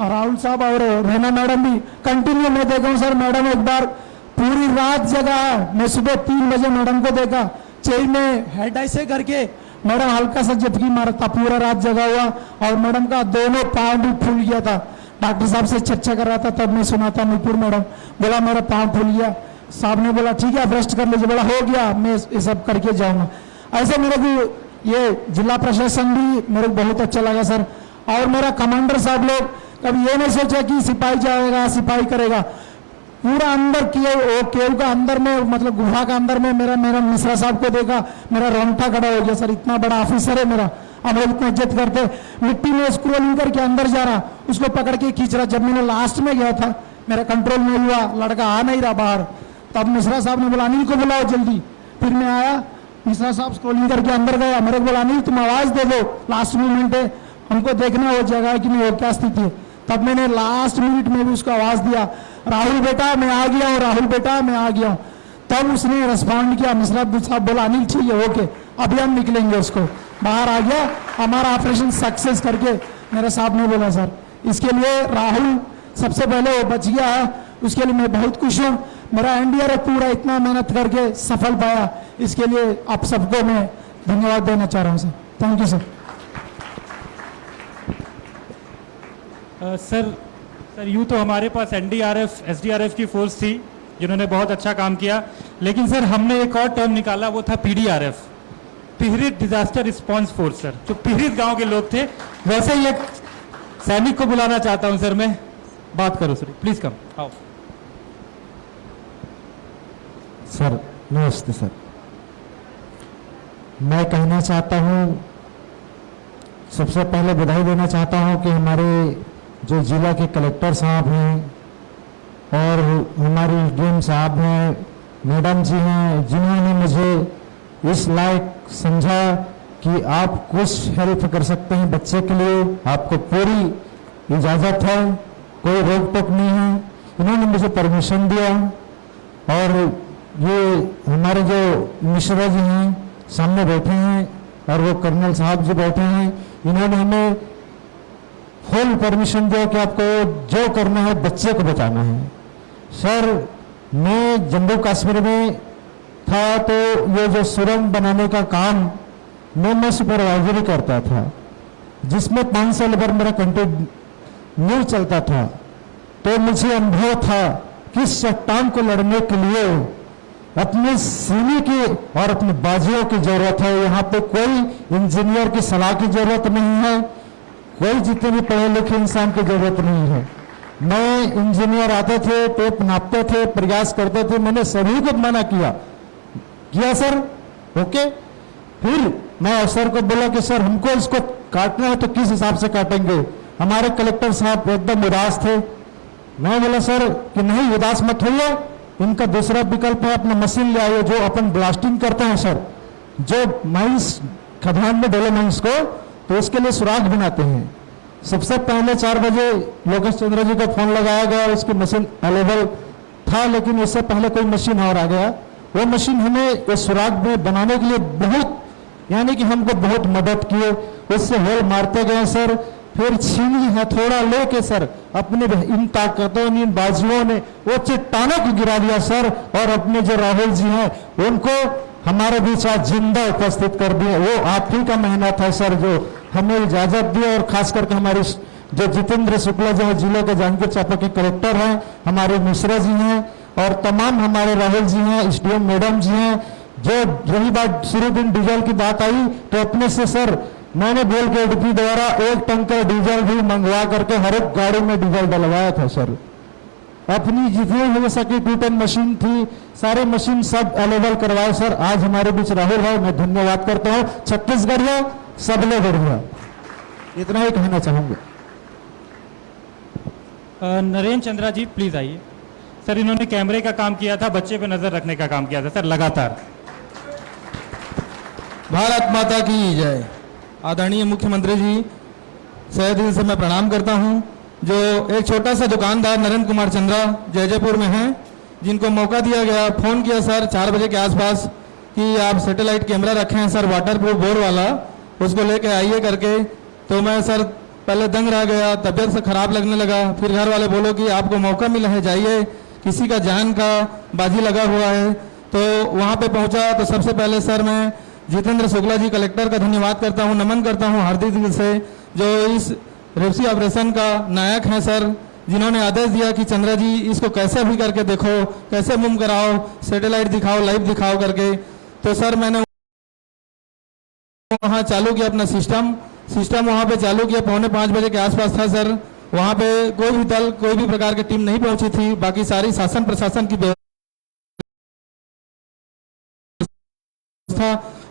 राहुल साहब और रहना मैडम भी कंटिन्यू मैं देखा हूँ सर। मैडम एक बार पूरी रात जगा है। मैं सुबह 3 बजे मैडम को देखा, चेयर में हेड ऐसे करके मैडम हल्का सा झपकी मारा था, पूरा रात जगा हुआ। और मैडम का दोनों पाँव भी फूल गया था। डॉक्टर साहब से चर्चा कर रहा था, तब मैं सुना था नुपुर मैडम बोला मेरा पाँव फूल गया। साहब ने बोला ठीक है आप रेस्ट कर लीजिए। बोला हो गया, मैं ये सब करके जाऊंगा। ऐसे मेरे को ये जिला प्रशासन भी मेरे को बहुत अच्छा लगा सर। और मेरा कमांडर साहब लोग कभी ये नहीं सोचा कि सिपाही जाएगा सिपाही करेगा। पूरा अंदर किए वो केव का अंदर में, मतलब गुफा का अंदर में मेरा मिश्रा साहब को देखा, मेरा रोंगटा खड़ा हो गया सर। इतना बड़ा ऑफिसर है मेरा, हम लोग इतना इज्जत करते। मिट्टी में स्क्रोलिंग करके अंदर जा रहा, उसको पकड़ के खींच रहा। जब मैंने लास्ट में गया था, मेरा कंट्रोल नहीं हुआ, लड़का आ नहीं रहा बाहर। तब मिश्रा साहब ने बोला अनिल को बुलाओ जल्दी। फिर मैं आया, मिश्रा साहब स्क्रोलिंग करके अंदर गया। मेरे को बोला अनिल तुम आवाज दे दो, लास्ट मोमेंट है, हमको देखना वो जगह है कि नहीं, वो क्या स्थिति है। तब मैंने लास्ट मिनट में भी उसको आवाज दिया राहुल बेटा मैं आ गया हूँ, राहुल बेटा मैं आ गया हूँ। तब उसने रिस्पॉन्ड किया। मिश्रा साहब बोला अनिल ठीक है ओके, अभी हम निकलेंगे। उसको बाहर आ गया, हमारा ऑपरेशन सक्सेस करके मेरे साहब ने बोला सर। इसके लिए राहुल सबसे पहले वो बच गया है, उसके लिए मैं बहुत खुश हूँ। मेरा एनडीआरएफ पूरा इतना मेहनत करके सफल पाया, इसके लिए आप सबको मैं धन्यवाद देना चाह रहा हूँ sir. Thank you sir. Sir यूँ तो हमारे पास एनडीआरएफ एसडीआरएफ की फोर्स थी जिन्होंने बहुत अच्छा काम किया, लेकिन सर हमने एक और टर्म निकाला, वो था पीडीआरएफ, पिहरित डिजास्टर रिस्पांस फोर्स। सर जो पिहरित गांव के लोग थे, वैसे ही एक सैनिक को बुलाना चाहता हूं सर मैं। बात करो सर, प्लीज कम आओ। सर नमस्ते सर। मैं कहना चाहता हूं, सबसे पहले बधाई देना चाहता हूं कि हमारे जो जिला के कलेक्टर साहब हैं और हमारे डीएम साहब हैं, मैडम जी हैं, जिन्होंने मुझे इस लायक समझा कि आप कुछ हेल्प कर सकते हैं बच्चे के लिए, आपको पूरी इजाज़त है, कोई रोक टोक नहीं है। इन्होंने मुझे परमिशन दिया और ये हमारे जो मिश्रा जी हैं सामने बैठे हैं और वो कर्नल साहब जी बैठे हैं, इन्होंने हमें फुल परमिशन दिया कि आपको जो करना है बच्चे को बचाना है। सर, मैं जम्मू कश्मीर में था तो ये जो सुरंग बनाने का काम मैं सुपरवाइजरी करता था, जिसमें 5 साल भर मेरा कंटिन्यू चलता था। तो मुझे अनुभव था कि चट्टान को लड़ने के लिए अपने सीने की और अपने बाजुओं की जरूरत है। यहाँ पे कोई इंजीनियर की सलाह की जरूरत नहीं है, कोई जितने भी पढ़े लिखे इंसान की जरूरत नहीं है। मैं इंजीनियर आते थे, टेप नापते थे, प्रयास करते थे, मैंने सभी को मना किया सर, ओके। फिर मैं अफसर को बोला कि सर हमको इसको काटना है तो किस हिसाब से काटेंगे। हमारे कलेक्टर साहब एकदम उदास थे। मैं बोला सर कि नहीं, उदास मत होइए, इनका दूसरा विकल्प है, अपना मशीन ले आइए जो अपन ब्लास्टिंग करते हैं सर, जो माइंस खदान में डाले माइंस को, तो इसके लिए सुराग बनाते हैं। सबसे पहले 4 बजे लोकेश चंद्र जी को फोन लगाया गया, उसकी मशीन अवेलेबल था, लेकिन उससे पहले कोई मशीन और आ गया। वो मशीन हमें इस सुराग में बनाने के लिए बहुत, यानी कि हमको बहुत मदद किए, उससे होल मारते गए सर। फिर छीनी हथौड़ा लेके सर अपने इन ताकतों ने, इन बाजुओं ने वो चट्टानों को गिरा दिया सर, और अपने जो राहुल जी हैं उनको हमारे बीच आज जिंदा उपस्थित कर दिया। वो आप ही का मेहनत है सर जो हमें इजाजत दी, और खास करके हमारी जो जितेंद्र शुक्ला जो जिले के जांजगीर चांपा के कलेक्टर हैं, हमारे मिश्रा जी हैं, और तमाम हमारे राहुल जी हैं, एसडीएम मैडम जी हैं। जो रही बात शुरू दिन डीजल की बात आई, तो अपने से सर मैंने बोल के एडीपी द्वारा 1 टंकर डीजल भी मंगवा करके हर एक गाड़ी में डीजल डलवाया था सर। अपनी जितनी हो सकी 210 मशीन थी, सारे मशीन सब अवेलेबल करवाए सर। आज हमारे बीच राहुल भाई, मैं धन्यवाद करता हूँ। छत्तीसगढ़िया सबले बढ़िया, इतना ही कहना चाहूंगा। नरेंद्र चंद्रा जी प्लीज आइए। सर, इन्होंने कैमरे का काम किया था, बच्चे पे नजर रखने का काम किया था सर लगातार। भारत माता की जय। आदरणीय मुख्यमंत्री जी, सहे दिल से मैं प्रणाम करता हूं। जो एक छोटा सा दुकानदार नरेंद्र कुमार चंद्रा जयपुर में हैं, जिनको मौका दिया गया, फोन किया सर 4 बजे के आसपास कि आप सैटेलाइट कैमरा रखे हैं सर, वाटरप्रूफ बोर्ड वाला, उसको लेके आइए करके। तो मैं सर पहले दंग रह गया, तबियत से खराब लगने लगा। फिर घर वाले बोलो कि आपको मौका मिला है, जाइए, किसी का जान का बाजी लगा हुआ है। तो वहाँ पे पहुँचा तो सबसे पहले सर मैं जितेंद्र शुक्ला जी कलेक्टर का धन्यवाद करता हूँ, नमन करता हूँ हार्दिक दिल से, जो इस रेप्सी ऑपरेशन का नायक हैं सर, जिन्होंने आदेश दिया कि चंद्रा जी इसको कैसे भी करके देखो, कैसे मूव कराओ, सैटेलाइट दिखाओ, लाइव दिखाओ करके। तो सर मैंने वहाँ चालू किया अपना सिस्टम वहाँ पे चालू किया। 4:45 बजे के आसपास था सर। वहाँ पे कोई भी दल, कोई भी प्रकार की टीम नहीं पहुंची थी। बाकी सारी शासन प्रशासन की व्यवस्था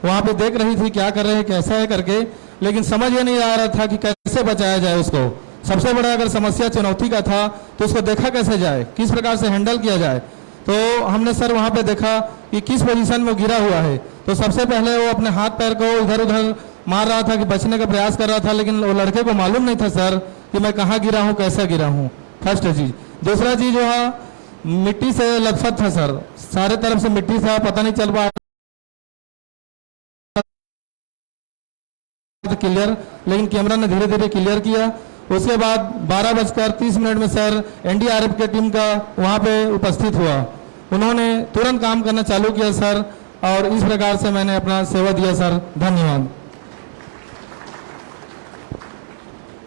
वहाँ पे देख रही थी क्या कर रहे हैं, कैसा है करके, लेकिन समझ ये नहीं आ रहा था कि कैसे बचाया जाए उसको। सबसे बड़ा अगर समस्या चुनौती का था तो उसको देखा कैसे जाए, किस प्रकार से हैंडल किया जाए। तो हमने सर वहाँ पे देखा कि किस पोजीशन में गिरा हुआ है। तो सबसे पहले वो अपने हाथ पैर को इधर उधर मार रहा था कि बचने का प्रयास कर रहा था, लेकिन वो लड़के को मालूम नहीं था सर कि मैं कहाँ गिरा हूँ, कैसे गिरा हूँ। फर्स्ट चीज। दूसरा चीज जो है, मिट्टी से लथपथ था सर, सारे तरफ से मिट्टी था, पता नहीं चल पा क्लियर, लेकिन कैमरा ने धीरे धीरे क्लियर किया। उसके बाद 12:30 में सर एनडीआरएफ की टीम का वहां पे उपस्थित हुआ। उन्होंने तुरंत काम करना चालू किया सर, और इस प्रकार से मैंने अपना सेवा दिया सर। धन्यवाद।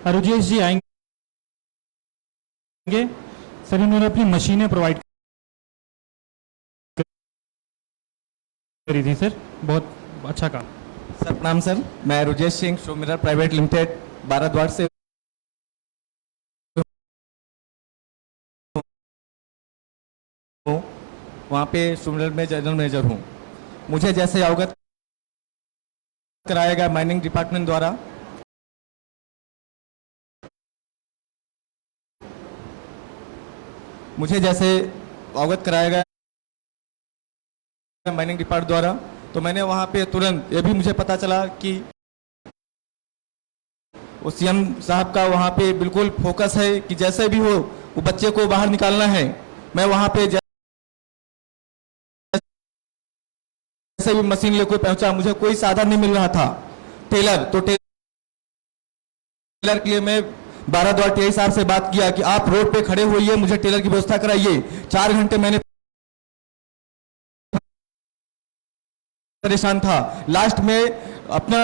अरुजेश जी आएंगे सर। इन्होंने अपनी मशीनें प्रोवाइड करी थी सर, बहुत अच्छा काम। सर प्रणाम सर, मैं Rujesh Singh show mirror private limited Bharadwaj से हूँ, वहाँ पे शो मिरर में जनरल मैनेजर हूँ। मुझे जैसे अवगत कराया गया माइनिंग डिपार्टमेंट द्वारा, माइनिंग डिपार्टमेंट द्वारा तो मैंने वहाँ पे तुरंत ये भी मुझे पता चला कि वो सीएम साहब का वहाँ पे बिल्कुल फोकस है कि जैसे भी हो वो बच्चे को बाहर निकालना है। मैं वहाँ पे जैसे भी मशीन लेकर पहुंचा, मुझे कोई साधन नहीं मिल रहा था। टेलर के लिए मैं 12 द्वार टीआई साहब से बात किया कि आप रोड पे खड़े होइए, मुझे टेलर की व्यवस्था कराइए। 4 घंटे मैंने परेशान था। लास्ट में अपना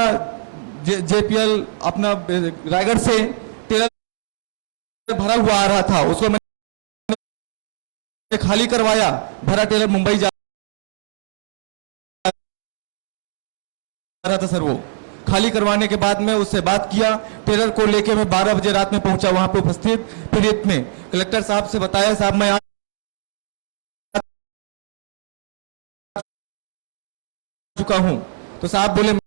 जेपीएल अपना रायगढ़ से टेलर भरा हुआ आ रहा था, उसको मैंने खाली करवाया। भरा टेलर मुंबई जा रहा था सर, वो खाली करवाने के बाद में उससे बात किया। टेलर को लेके मैं 12 बजे रात में पहुंचा वहां पे उपस्थित। फिर में कलेक्टर साहब से बताया, साहब मैं आ चुका हूं। तो साहब बोले मेरा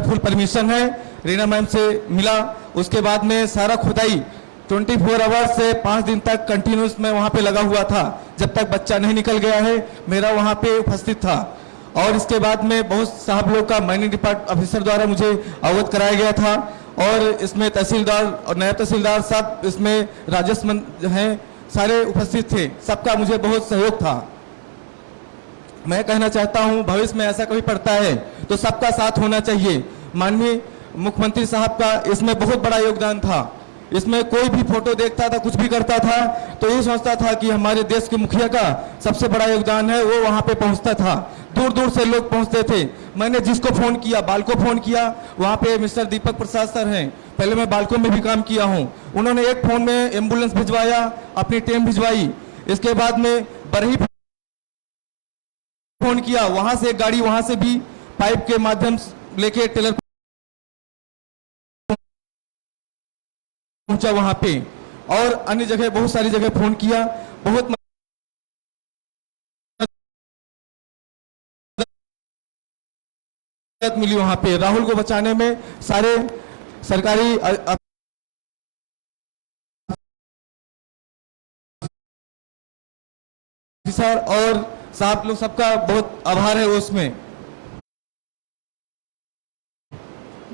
फुल परमिशन है। रीना मैम से मिला, उसके बाद में सारा खुदाई 24 आवर्स से 5 दिन तक कंटिन्यूस में वहां पे लगा हुआ था, जब तक बच्चा नहीं निकल गया है। मेरा वहां पे उपस्थित था। और इसके बाद में बहुत साहब लोग का माइनिंग डिपार्टमेंट ऑफिसर द्वारा मुझे अवगत कराया गया था। और इसमें तहसीलदार और नायब तहसीलदार सब, इसमें राजस्व हैं, सारे उपस्थित थे। सबका मुझे बहुत सहयोग था। मैं कहना चाहता हूं, भविष्य में ऐसा कभी पड़ता है तो सबका साथ होना चाहिए। माननीय मुख्यमंत्री साहब का इसमें बहुत बड़ा योगदान था। इसमें कोई भी फोटो देखता था, कुछ भी करता था तो ये सोचता था कि हमारे देश के मुखिया का सबसे बड़ा योगदान है, वो वहां पे पहुंचता था। दूर दूर से लोग पहुंचते थे। मैंने जिसको फोन किया, बाल को फोन किया, वहां पे मिस्टर दीपक प्रसाद सर हैं, पहले मैं बालकों में भी काम किया हूं। उन्होंने एक फोन में एम्बुलेंस भिजवाया, अपनी टीम भिजवाई। इसके बाद में बरही फोन किया, वहां से एक गाड़ी वहां से भी पाइप के माध्यम से लेके टेलर पहुंचा वहां पे। और अन्य जगह बहुत सारी जगह फोन किया, बहुत मदद मिली वहां पे। राहुल को बचाने में सारे सरकारी ऑफिसर और साहब लोग सबका बहुत आभार है उसमें।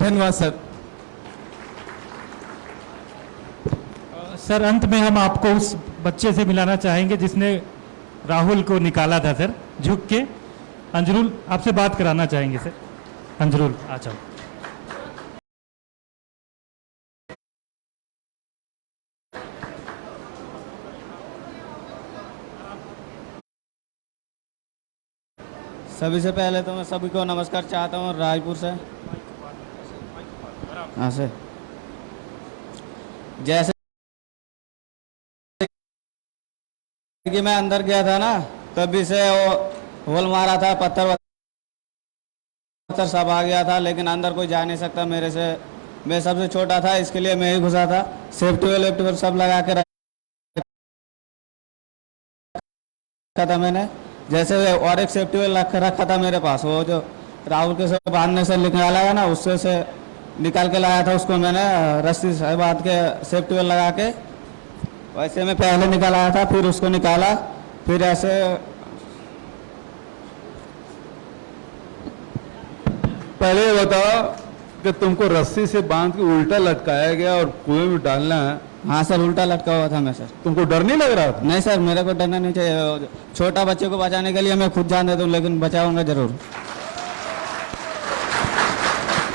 धन्यवाद सर। सर अंत में हम आपको उस बच्चे से मिलाना चाहेंगे जिसने राहुल को निकाला था सर, झुक के। अंजरुल आपसे बात कराना चाहेंगे सर। अंजरुल आ जाओ। सभी से पहले तो मैं सभी को नमस्कार चाहता हूँ रायपुर से। हाँ सर, जैसे कि मैं अंदर गया था ना, तभी से वो होल मारा था, पत्थर सब आ गया था, लेकिन अंदर कोई जा नहीं सकता मेरे से। मैं सबसे छोटा था, इसके लिए मैं ही घुसा था। सेफ्टी वेल सब लगा के रखा था मैंने। जैसे और एक सेफ्टी वेल रखा था मेरे पास, वो जो राहुल के सब बांधने से निकाला है ना, उससे से निकाल के लाया था। उसको मैंने रस्सी से बांध के सेफ्टी वेल लगा के, वैसे मैं पहले निकाल आया था, फिर उसको निकाला, फिर ऐसे पहले ये बताओ कि तुमको रस्सी से बांध के उल्टा लटकाया गया और कुएं में डालना है। हाँ सर, उल्टा लटका हुआ था मैं सर। तुमको डर नहीं लग रहा था? नहीं सर, मेरे को डरना नहीं चाहिए। छोटा बच्चे को बचाने के लिए मैं खुद जान देता हूँ, लेकिन बचाऊंगा जरूर।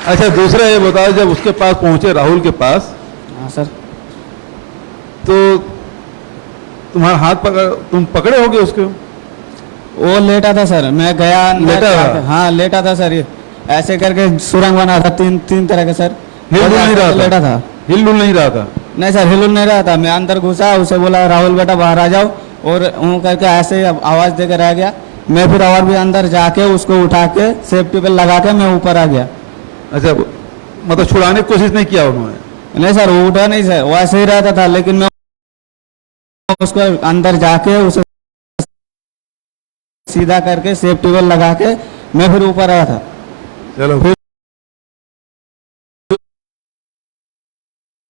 अच्छा, दूसरा ये बताओ, जब उसके पास पहुंचे, राहुल के पास, हाँ सर, तो तुम्हारा हाथ पकड़, तुम पकड़े होगे उसको? वो लेटा था सर, मैं गया लेटा था? हाँ लेटा था सर। ये ऐसे करके सुरंग बना था, तीन तरह के सर। हिल नहीं रहा था? लेटा था, हिल नहीं रहा था? नहीं सर, हिल नहीं रहा था। मैं अंदर घुसा, उसे बोला राहुल बेटा बाहर आ जाओ, और वो करके ऐसे आवाज देकर रह गया। मैं फिर और भी अंदर जाके उसको उठा के सेफ्टी पे लगा के मैं ऊपर आ गया। अच्छा, मतलब छुड़ाने की कोशिश नहीं किया उन्होंने? नहीं सर, वो उठा नहीं सर, वो ऐसे ही रहता था, लेकिन मैं उसको अंदर जाके उसे सीधा करके सेफ्टी बेल्ट लगा के मैं फिर ऊपर आया था। चलो, फिर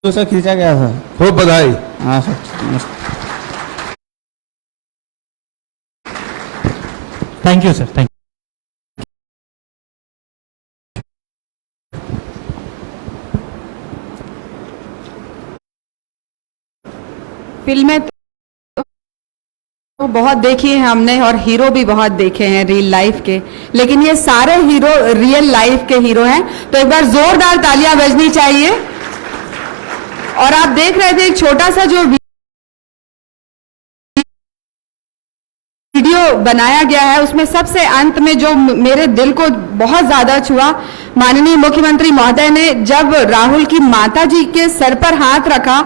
उसे खींचा गया था। खूब बधाई। हाँ sir. Thank you sir, thank फिल्में तो बहुत देखी हैं हमने और हीरो भी बहुत देखे हैं रियल लाइफ के, लेकिन ये सारे हीरो रियल लाइफ के हीरो हैं। तो एक बार जोरदार तालियां बजनी चाहिए। और आप देख रहे थे एक छोटा सा जो वीडियो बनाया गया है, उसमें सबसे अंत में जो मेरे दिल को बहुत ज्यादा छुआ, माननीय मुख्यमंत्री महोदय ने जब राहुल की माता जी के सर पर हाथ रखा,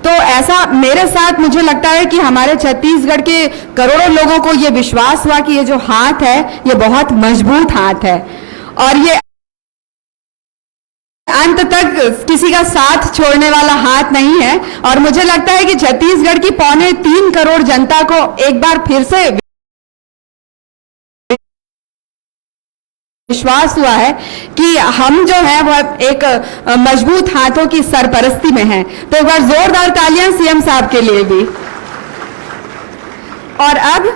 तो ऐसा मेरे साथ मुझे लगता है कि हमारे छत्तीसगढ़ के करोड़ों लोगों को ये विश्वास हुआ कि ये जो हाथ है ये बहुत मजबूत हाथ है और ये अंत तक किसी का साथ छोड़ने वाला हाथ नहीं है। और मुझे लगता है कि छत्तीसगढ़ की 3.25 करोड़ जनता को एक बार फिर से विश्वास हुआ है कि हम जो है वह एक मजबूत हाथों की सरपरस्ती में हैं। तो एक बार जोरदार तालियां सीएम साहब के लिए भी। और अब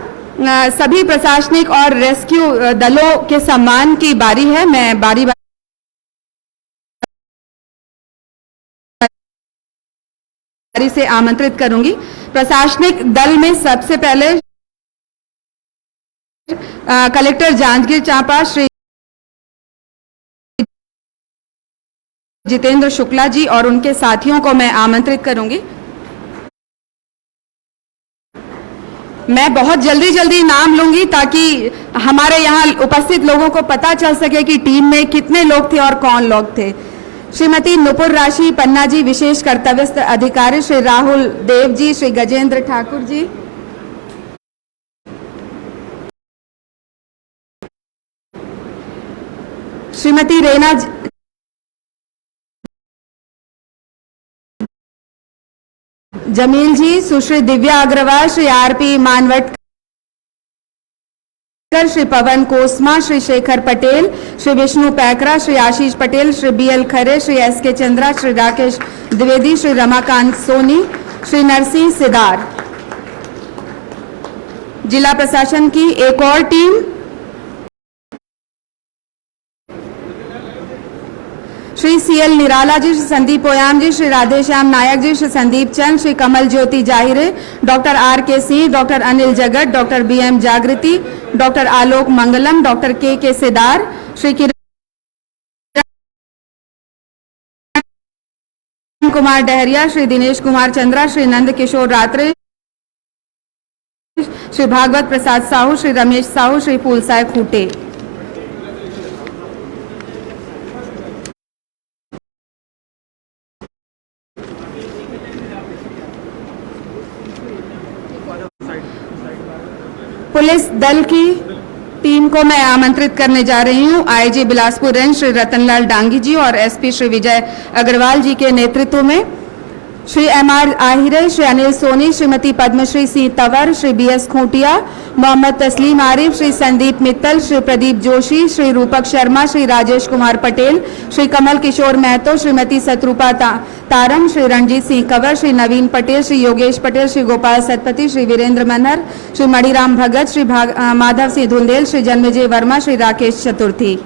सभी प्रशासनिक और रेस्क्यू दलों के सम्मान की बारी है। मैं बारी से आमंत्रित करूंगी। प्रशासनिक दल में सबसे पहले कलेक्टर जांजगीर चांपा श्री जितेंद्र शुक्ला जी और उनके साथियों को मैं आमंत्रित करूंगी। मैं बहुत जल्दी नाम लूंगी ताकि हमारे यहाँ उपस्थित लोगों को पता चल सके कि टीम में कितने लोग थे और कौन लोग थे। श्रीमती नुपुर राशि पन्ना जी, विशेष कर्तव्यस्थ अधिकारी श्री राहुल देव जी, श्री गजेंद्र ठाकुर जी, श्रीमती रेना जमील जी, सुश्री दिव्या अग्रवाल, श्री आरपी मानवटकर, श्री पवन कोसमा, श्री शेखर पटेल, श्री विष्णु पैकरा, श्री आशीष पटेल, श्री बीएल खरे, श्री एसके चंद्रा, श्री राकेश द्विवेदी, श्री रमाकांत सोनी, श्री नरसिंह सिदार। जिला प्रशासन की एक और team Shri CL Nirala ji, Shri Sandeep Oyama जी, श्री राधेश्याम नायक जी, श्री संदीप चंद, Shri Kamal Jyoti Jahire, doctor RK. Singh, doctor Anil Jagat, doctor BM. Jagriti, doctor Alok Mangalam, doctor K Sidar, Shri Kiran Kumar Dahariya, Shri Dinesh Kumar Chandra, Shri Nand Kishore Ratre, Shri Bhagwat Prasad Sahu, Shri Ramesh Sahu, Shri Phoolsai Khute. Police दल की टीम को मैं आमंत्रित करने जा रही हूं। आईजी बिलासपुर रेंज श्री रतनलाल डांगी जी और एसपी श्री विजय अग्रवाल जी के नेतृत्व में श्री एम.आर. आहिरे, श्री अनिल सोनी, श्रीमती पद्मश्री सिंह तंवर, श्री बी.एस. खूंटिया, मोहम्मद तस्लीम आरिफ, श्री संदीप मित्तल, श्री प्रदीप जोशी, श्री रूपक शर्मा, श्री राजेश कुमार पटेल, श्री कमल किशोर महतो, श्रीमती शत्रुपा तारम, श्री रणजीत सिंह कंवर, श्री नवीन पटेल, श्री योगेश पटेल, श्री गोपाल सतपति, श्री वीरेंद्र मनहर, श्री मणिराम भगत, श्री माधव सिंह धुंदेल, श्री जन्मजय वर्मा, श्री राकेश चतुर्थी।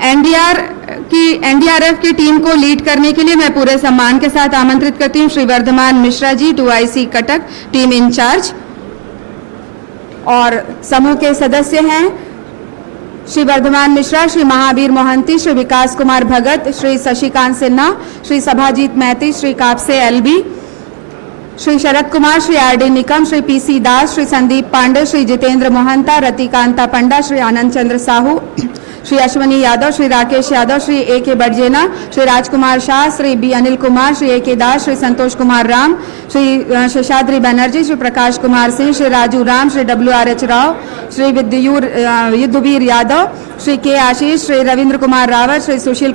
एनडीआरएफ की टीम को लीड करने के लिए मैं पूरे सम्मान के साथ आमंत्रित करती हूं Shri Varthaman Mishra ji, 2IC Cuttack, team incharge. और समूह के सदस्य हैं श्री वर्धमान मिश्रा, श्री महावीर मोहंती, श्री विकास Kumar Bhagat, Shri Shashikant Sinha, Shri Sabhajit Maiti, Shri Kapse LB, Shri Sharad Kumar, Shri RD. Nikam, Shri PC. दास, श्री संदीप पांडे, श्री जितेंद्र मोहंता, रतिकांता पंडा, श्री आनंद चंद्र Sahu, Shri Ashwani Yadav, Shri Rakesh Yadav, Shri A K. बड़जेना, Shri Rajkumar Shah, Shri B. Anil Kumar, Shri A K. दास, श्री संतोष कुमार राम, श्री शेषाद्री बनर्जी, श्री प्रकाश कुमार सिंह, श्री राजू राम, श्री W.R.H. राव, श्री युद्धवीर यादव, श्री के. आशीष, श्री रविंद्र कुमार रावत, श्री सुशील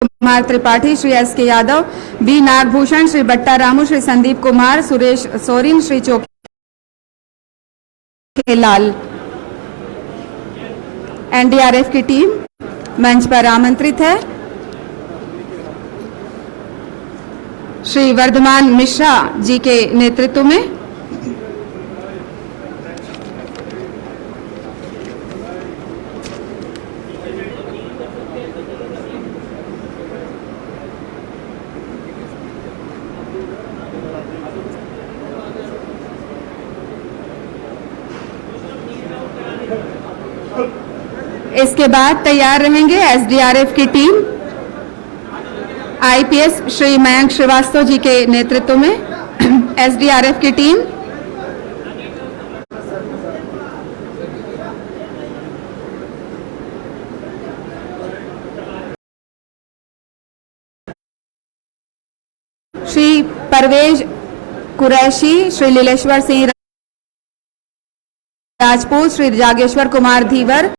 कुमार त्रिपाठी, श्री एस.के. यादव, बी. नागभूषण, श्री बट्टा रामू, श्री संदीप कुमार, सुरेश सोरिन, श्री चोखेलाल। एनडीआरएफ की टीम मंच पर आमंत्रित है। श्री वर्धमान मिश्रा जी के नेतृत्व में। इसके बाद तैयार रहेंगे एसडीआरएफ की टीम आईपीएस श्री मयंक श्रीवास्तव जी के नेतृत्व में। एसडीआरएफ की टीम श्री परवेज कुरैशी, श्री लीलेश्वर सिंह राजपूत, श्री जागेश्वर कुमार धीवर,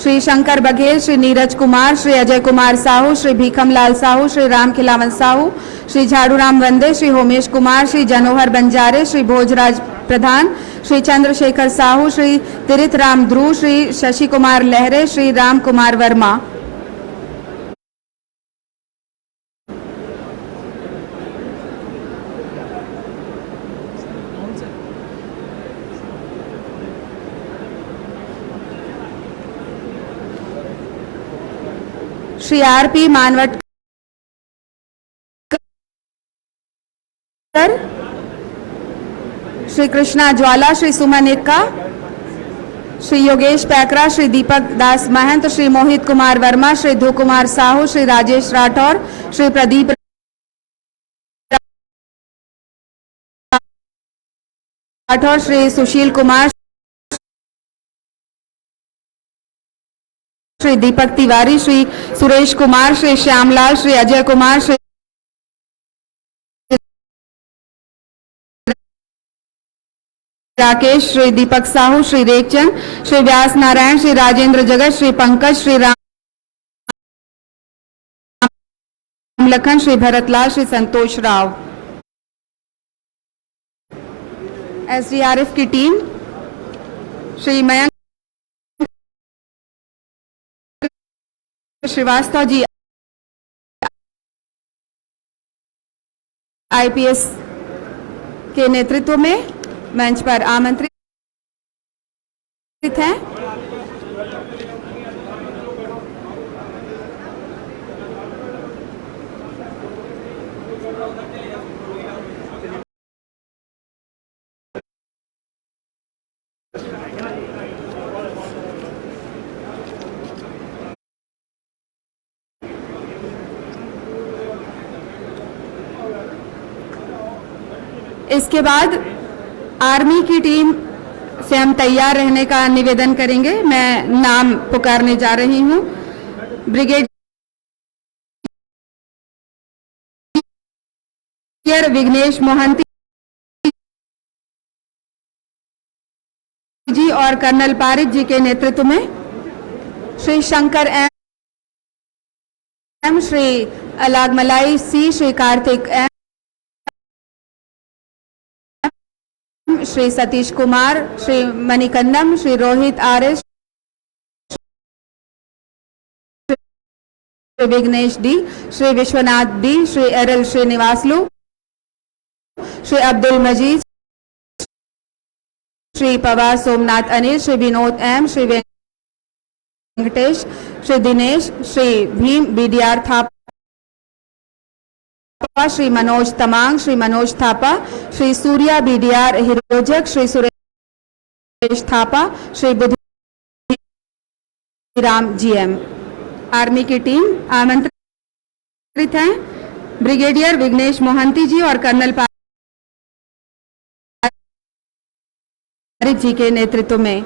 श्री शंकर बघेल, श्री नीरज कुमार, श्री अजय कुमार साहू, श्री भीखमलाल साहू, श्री राम खिलावन साहू, श्री झाड़ूराम वंदे, श्री होमेश कुमार, श्री जनोहर बंजारे, श्री भोजराज प्रधान, श्री चंद्रशेखर साहू, श्री तिरिथ राम ध्रुव, श्री शशि कुमार लहरे, श्री राम कुमार वर्मा। श्री आरपी मानवटकर, श्री कृष्णा ज्वाला, श्री सुमन इक्का, श्री योगेश पैकरा, श्री दीपक दास महंत, श्री मोहित कुमार वर्मा, श्री ध्रुव कुमार साहू, श्री राजेश राठौर, श्री प्रदीप राठौर, श्री सुशील कुमार, श्री दीपक तिवारी, श्री सुरेश कुमार, श्री श्यामलाल, श्री अजय कुमार, श्री राकेश, श्री दीपक साहू, श्री रेखचंद, श्री व्यास नारायण, श्री राजेंद्र जगत, श्री पंकज, श्री राम लखन, श्री भरतलाल, श्री संतोष राव। एसडीआरएफ की टीम श्री मयंक श्रीवास्तव जी आईपीएस के नेतृत्व में मंच पर आमंत्रित हैं। इसके बाद आर्मी की टीम से हम तैयार रहने का निवेदन करेंगे। मैं नाम पुकारने जा रही हूं। ब्रिगेडियर विघ्नेश मोहंती जी और कर्नल पारिक जी के नेतृत्व में Shri Shankar M, Shri Alagamalai C, Shri Karthik M, Shri Satish Kumar, Shri Manikandam, Shri Rohit RS, Shri Vignesh D, Shri Vishwanath B, Shri Eral Srinivasulu, Shri Abdul Majeed, Shri Pawar Somnath Anil, Shri Vinod M, Shri Venkatesh, Shri Dinesh, Shri Bhim BDR Thapa, Shri Manoj Tamang, Shri Manoj Thapa, Shri Surya BDR Hirojak, Shri Suresh Thapa, Shri Buddhiram GM. Army की टीम आमंत्रित हैं। ब्रिगेडियर विघ्नेश मोहंती जी और कर्नल पारिक जी के नेतृत्व में।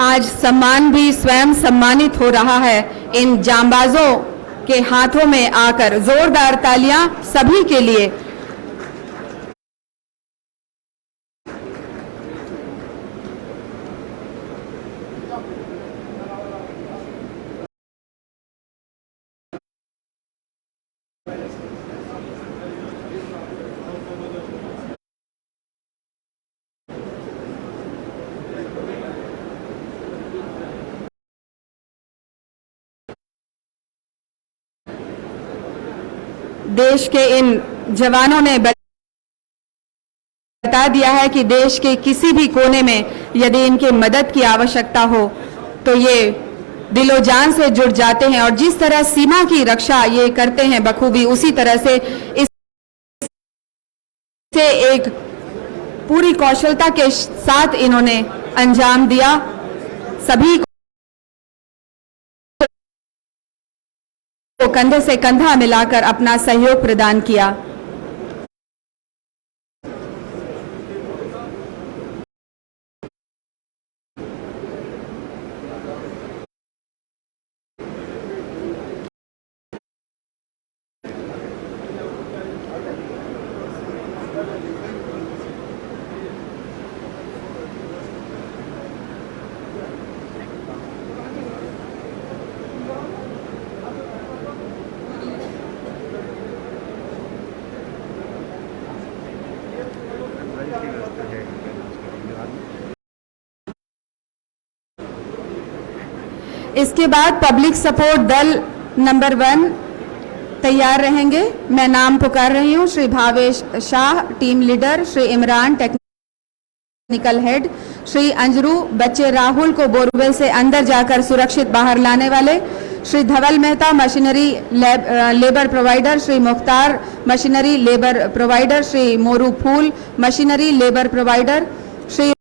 आज सम्मान भी स्वयं सम्मानित हो रहा है इन जांबाजों के हाथों में आकर। जोरदार तालियां सभी के लिए। देश के इन जवानों ने बता दिया है कि देश के किसी भी कोने में यदि इनके मदद की आवश्यकता हो तो ये दिलो जान से जुड़ जाते हैं और जिस तरह सीमा की रक्षा ये करते हैं बखूबी, उसी तरह से इसे एक पूरी कौशलता के साथ इन्होंने अंजाम दिया। सभी को कंधे से कंधा मिलाकर अपना सहयोग प्रदान किया। इसके बाद पब्लिक सपोर्ट दल नंबर 1 तैयार रहेंगे। मैं नाम पुकार रही हूं। Shri Bhavesh Shah team leader, Shri Imran technical head, Shri Anjaru बच्चे राहुल को बोरवेल से अंदर जाकर सुरक्षित बाहर लाने वाले, Shri Dhaval Mehta machinery labour provider, Shri Mukhtar machinery labour provider, Shri Moru Phool machinery labour provider, Shri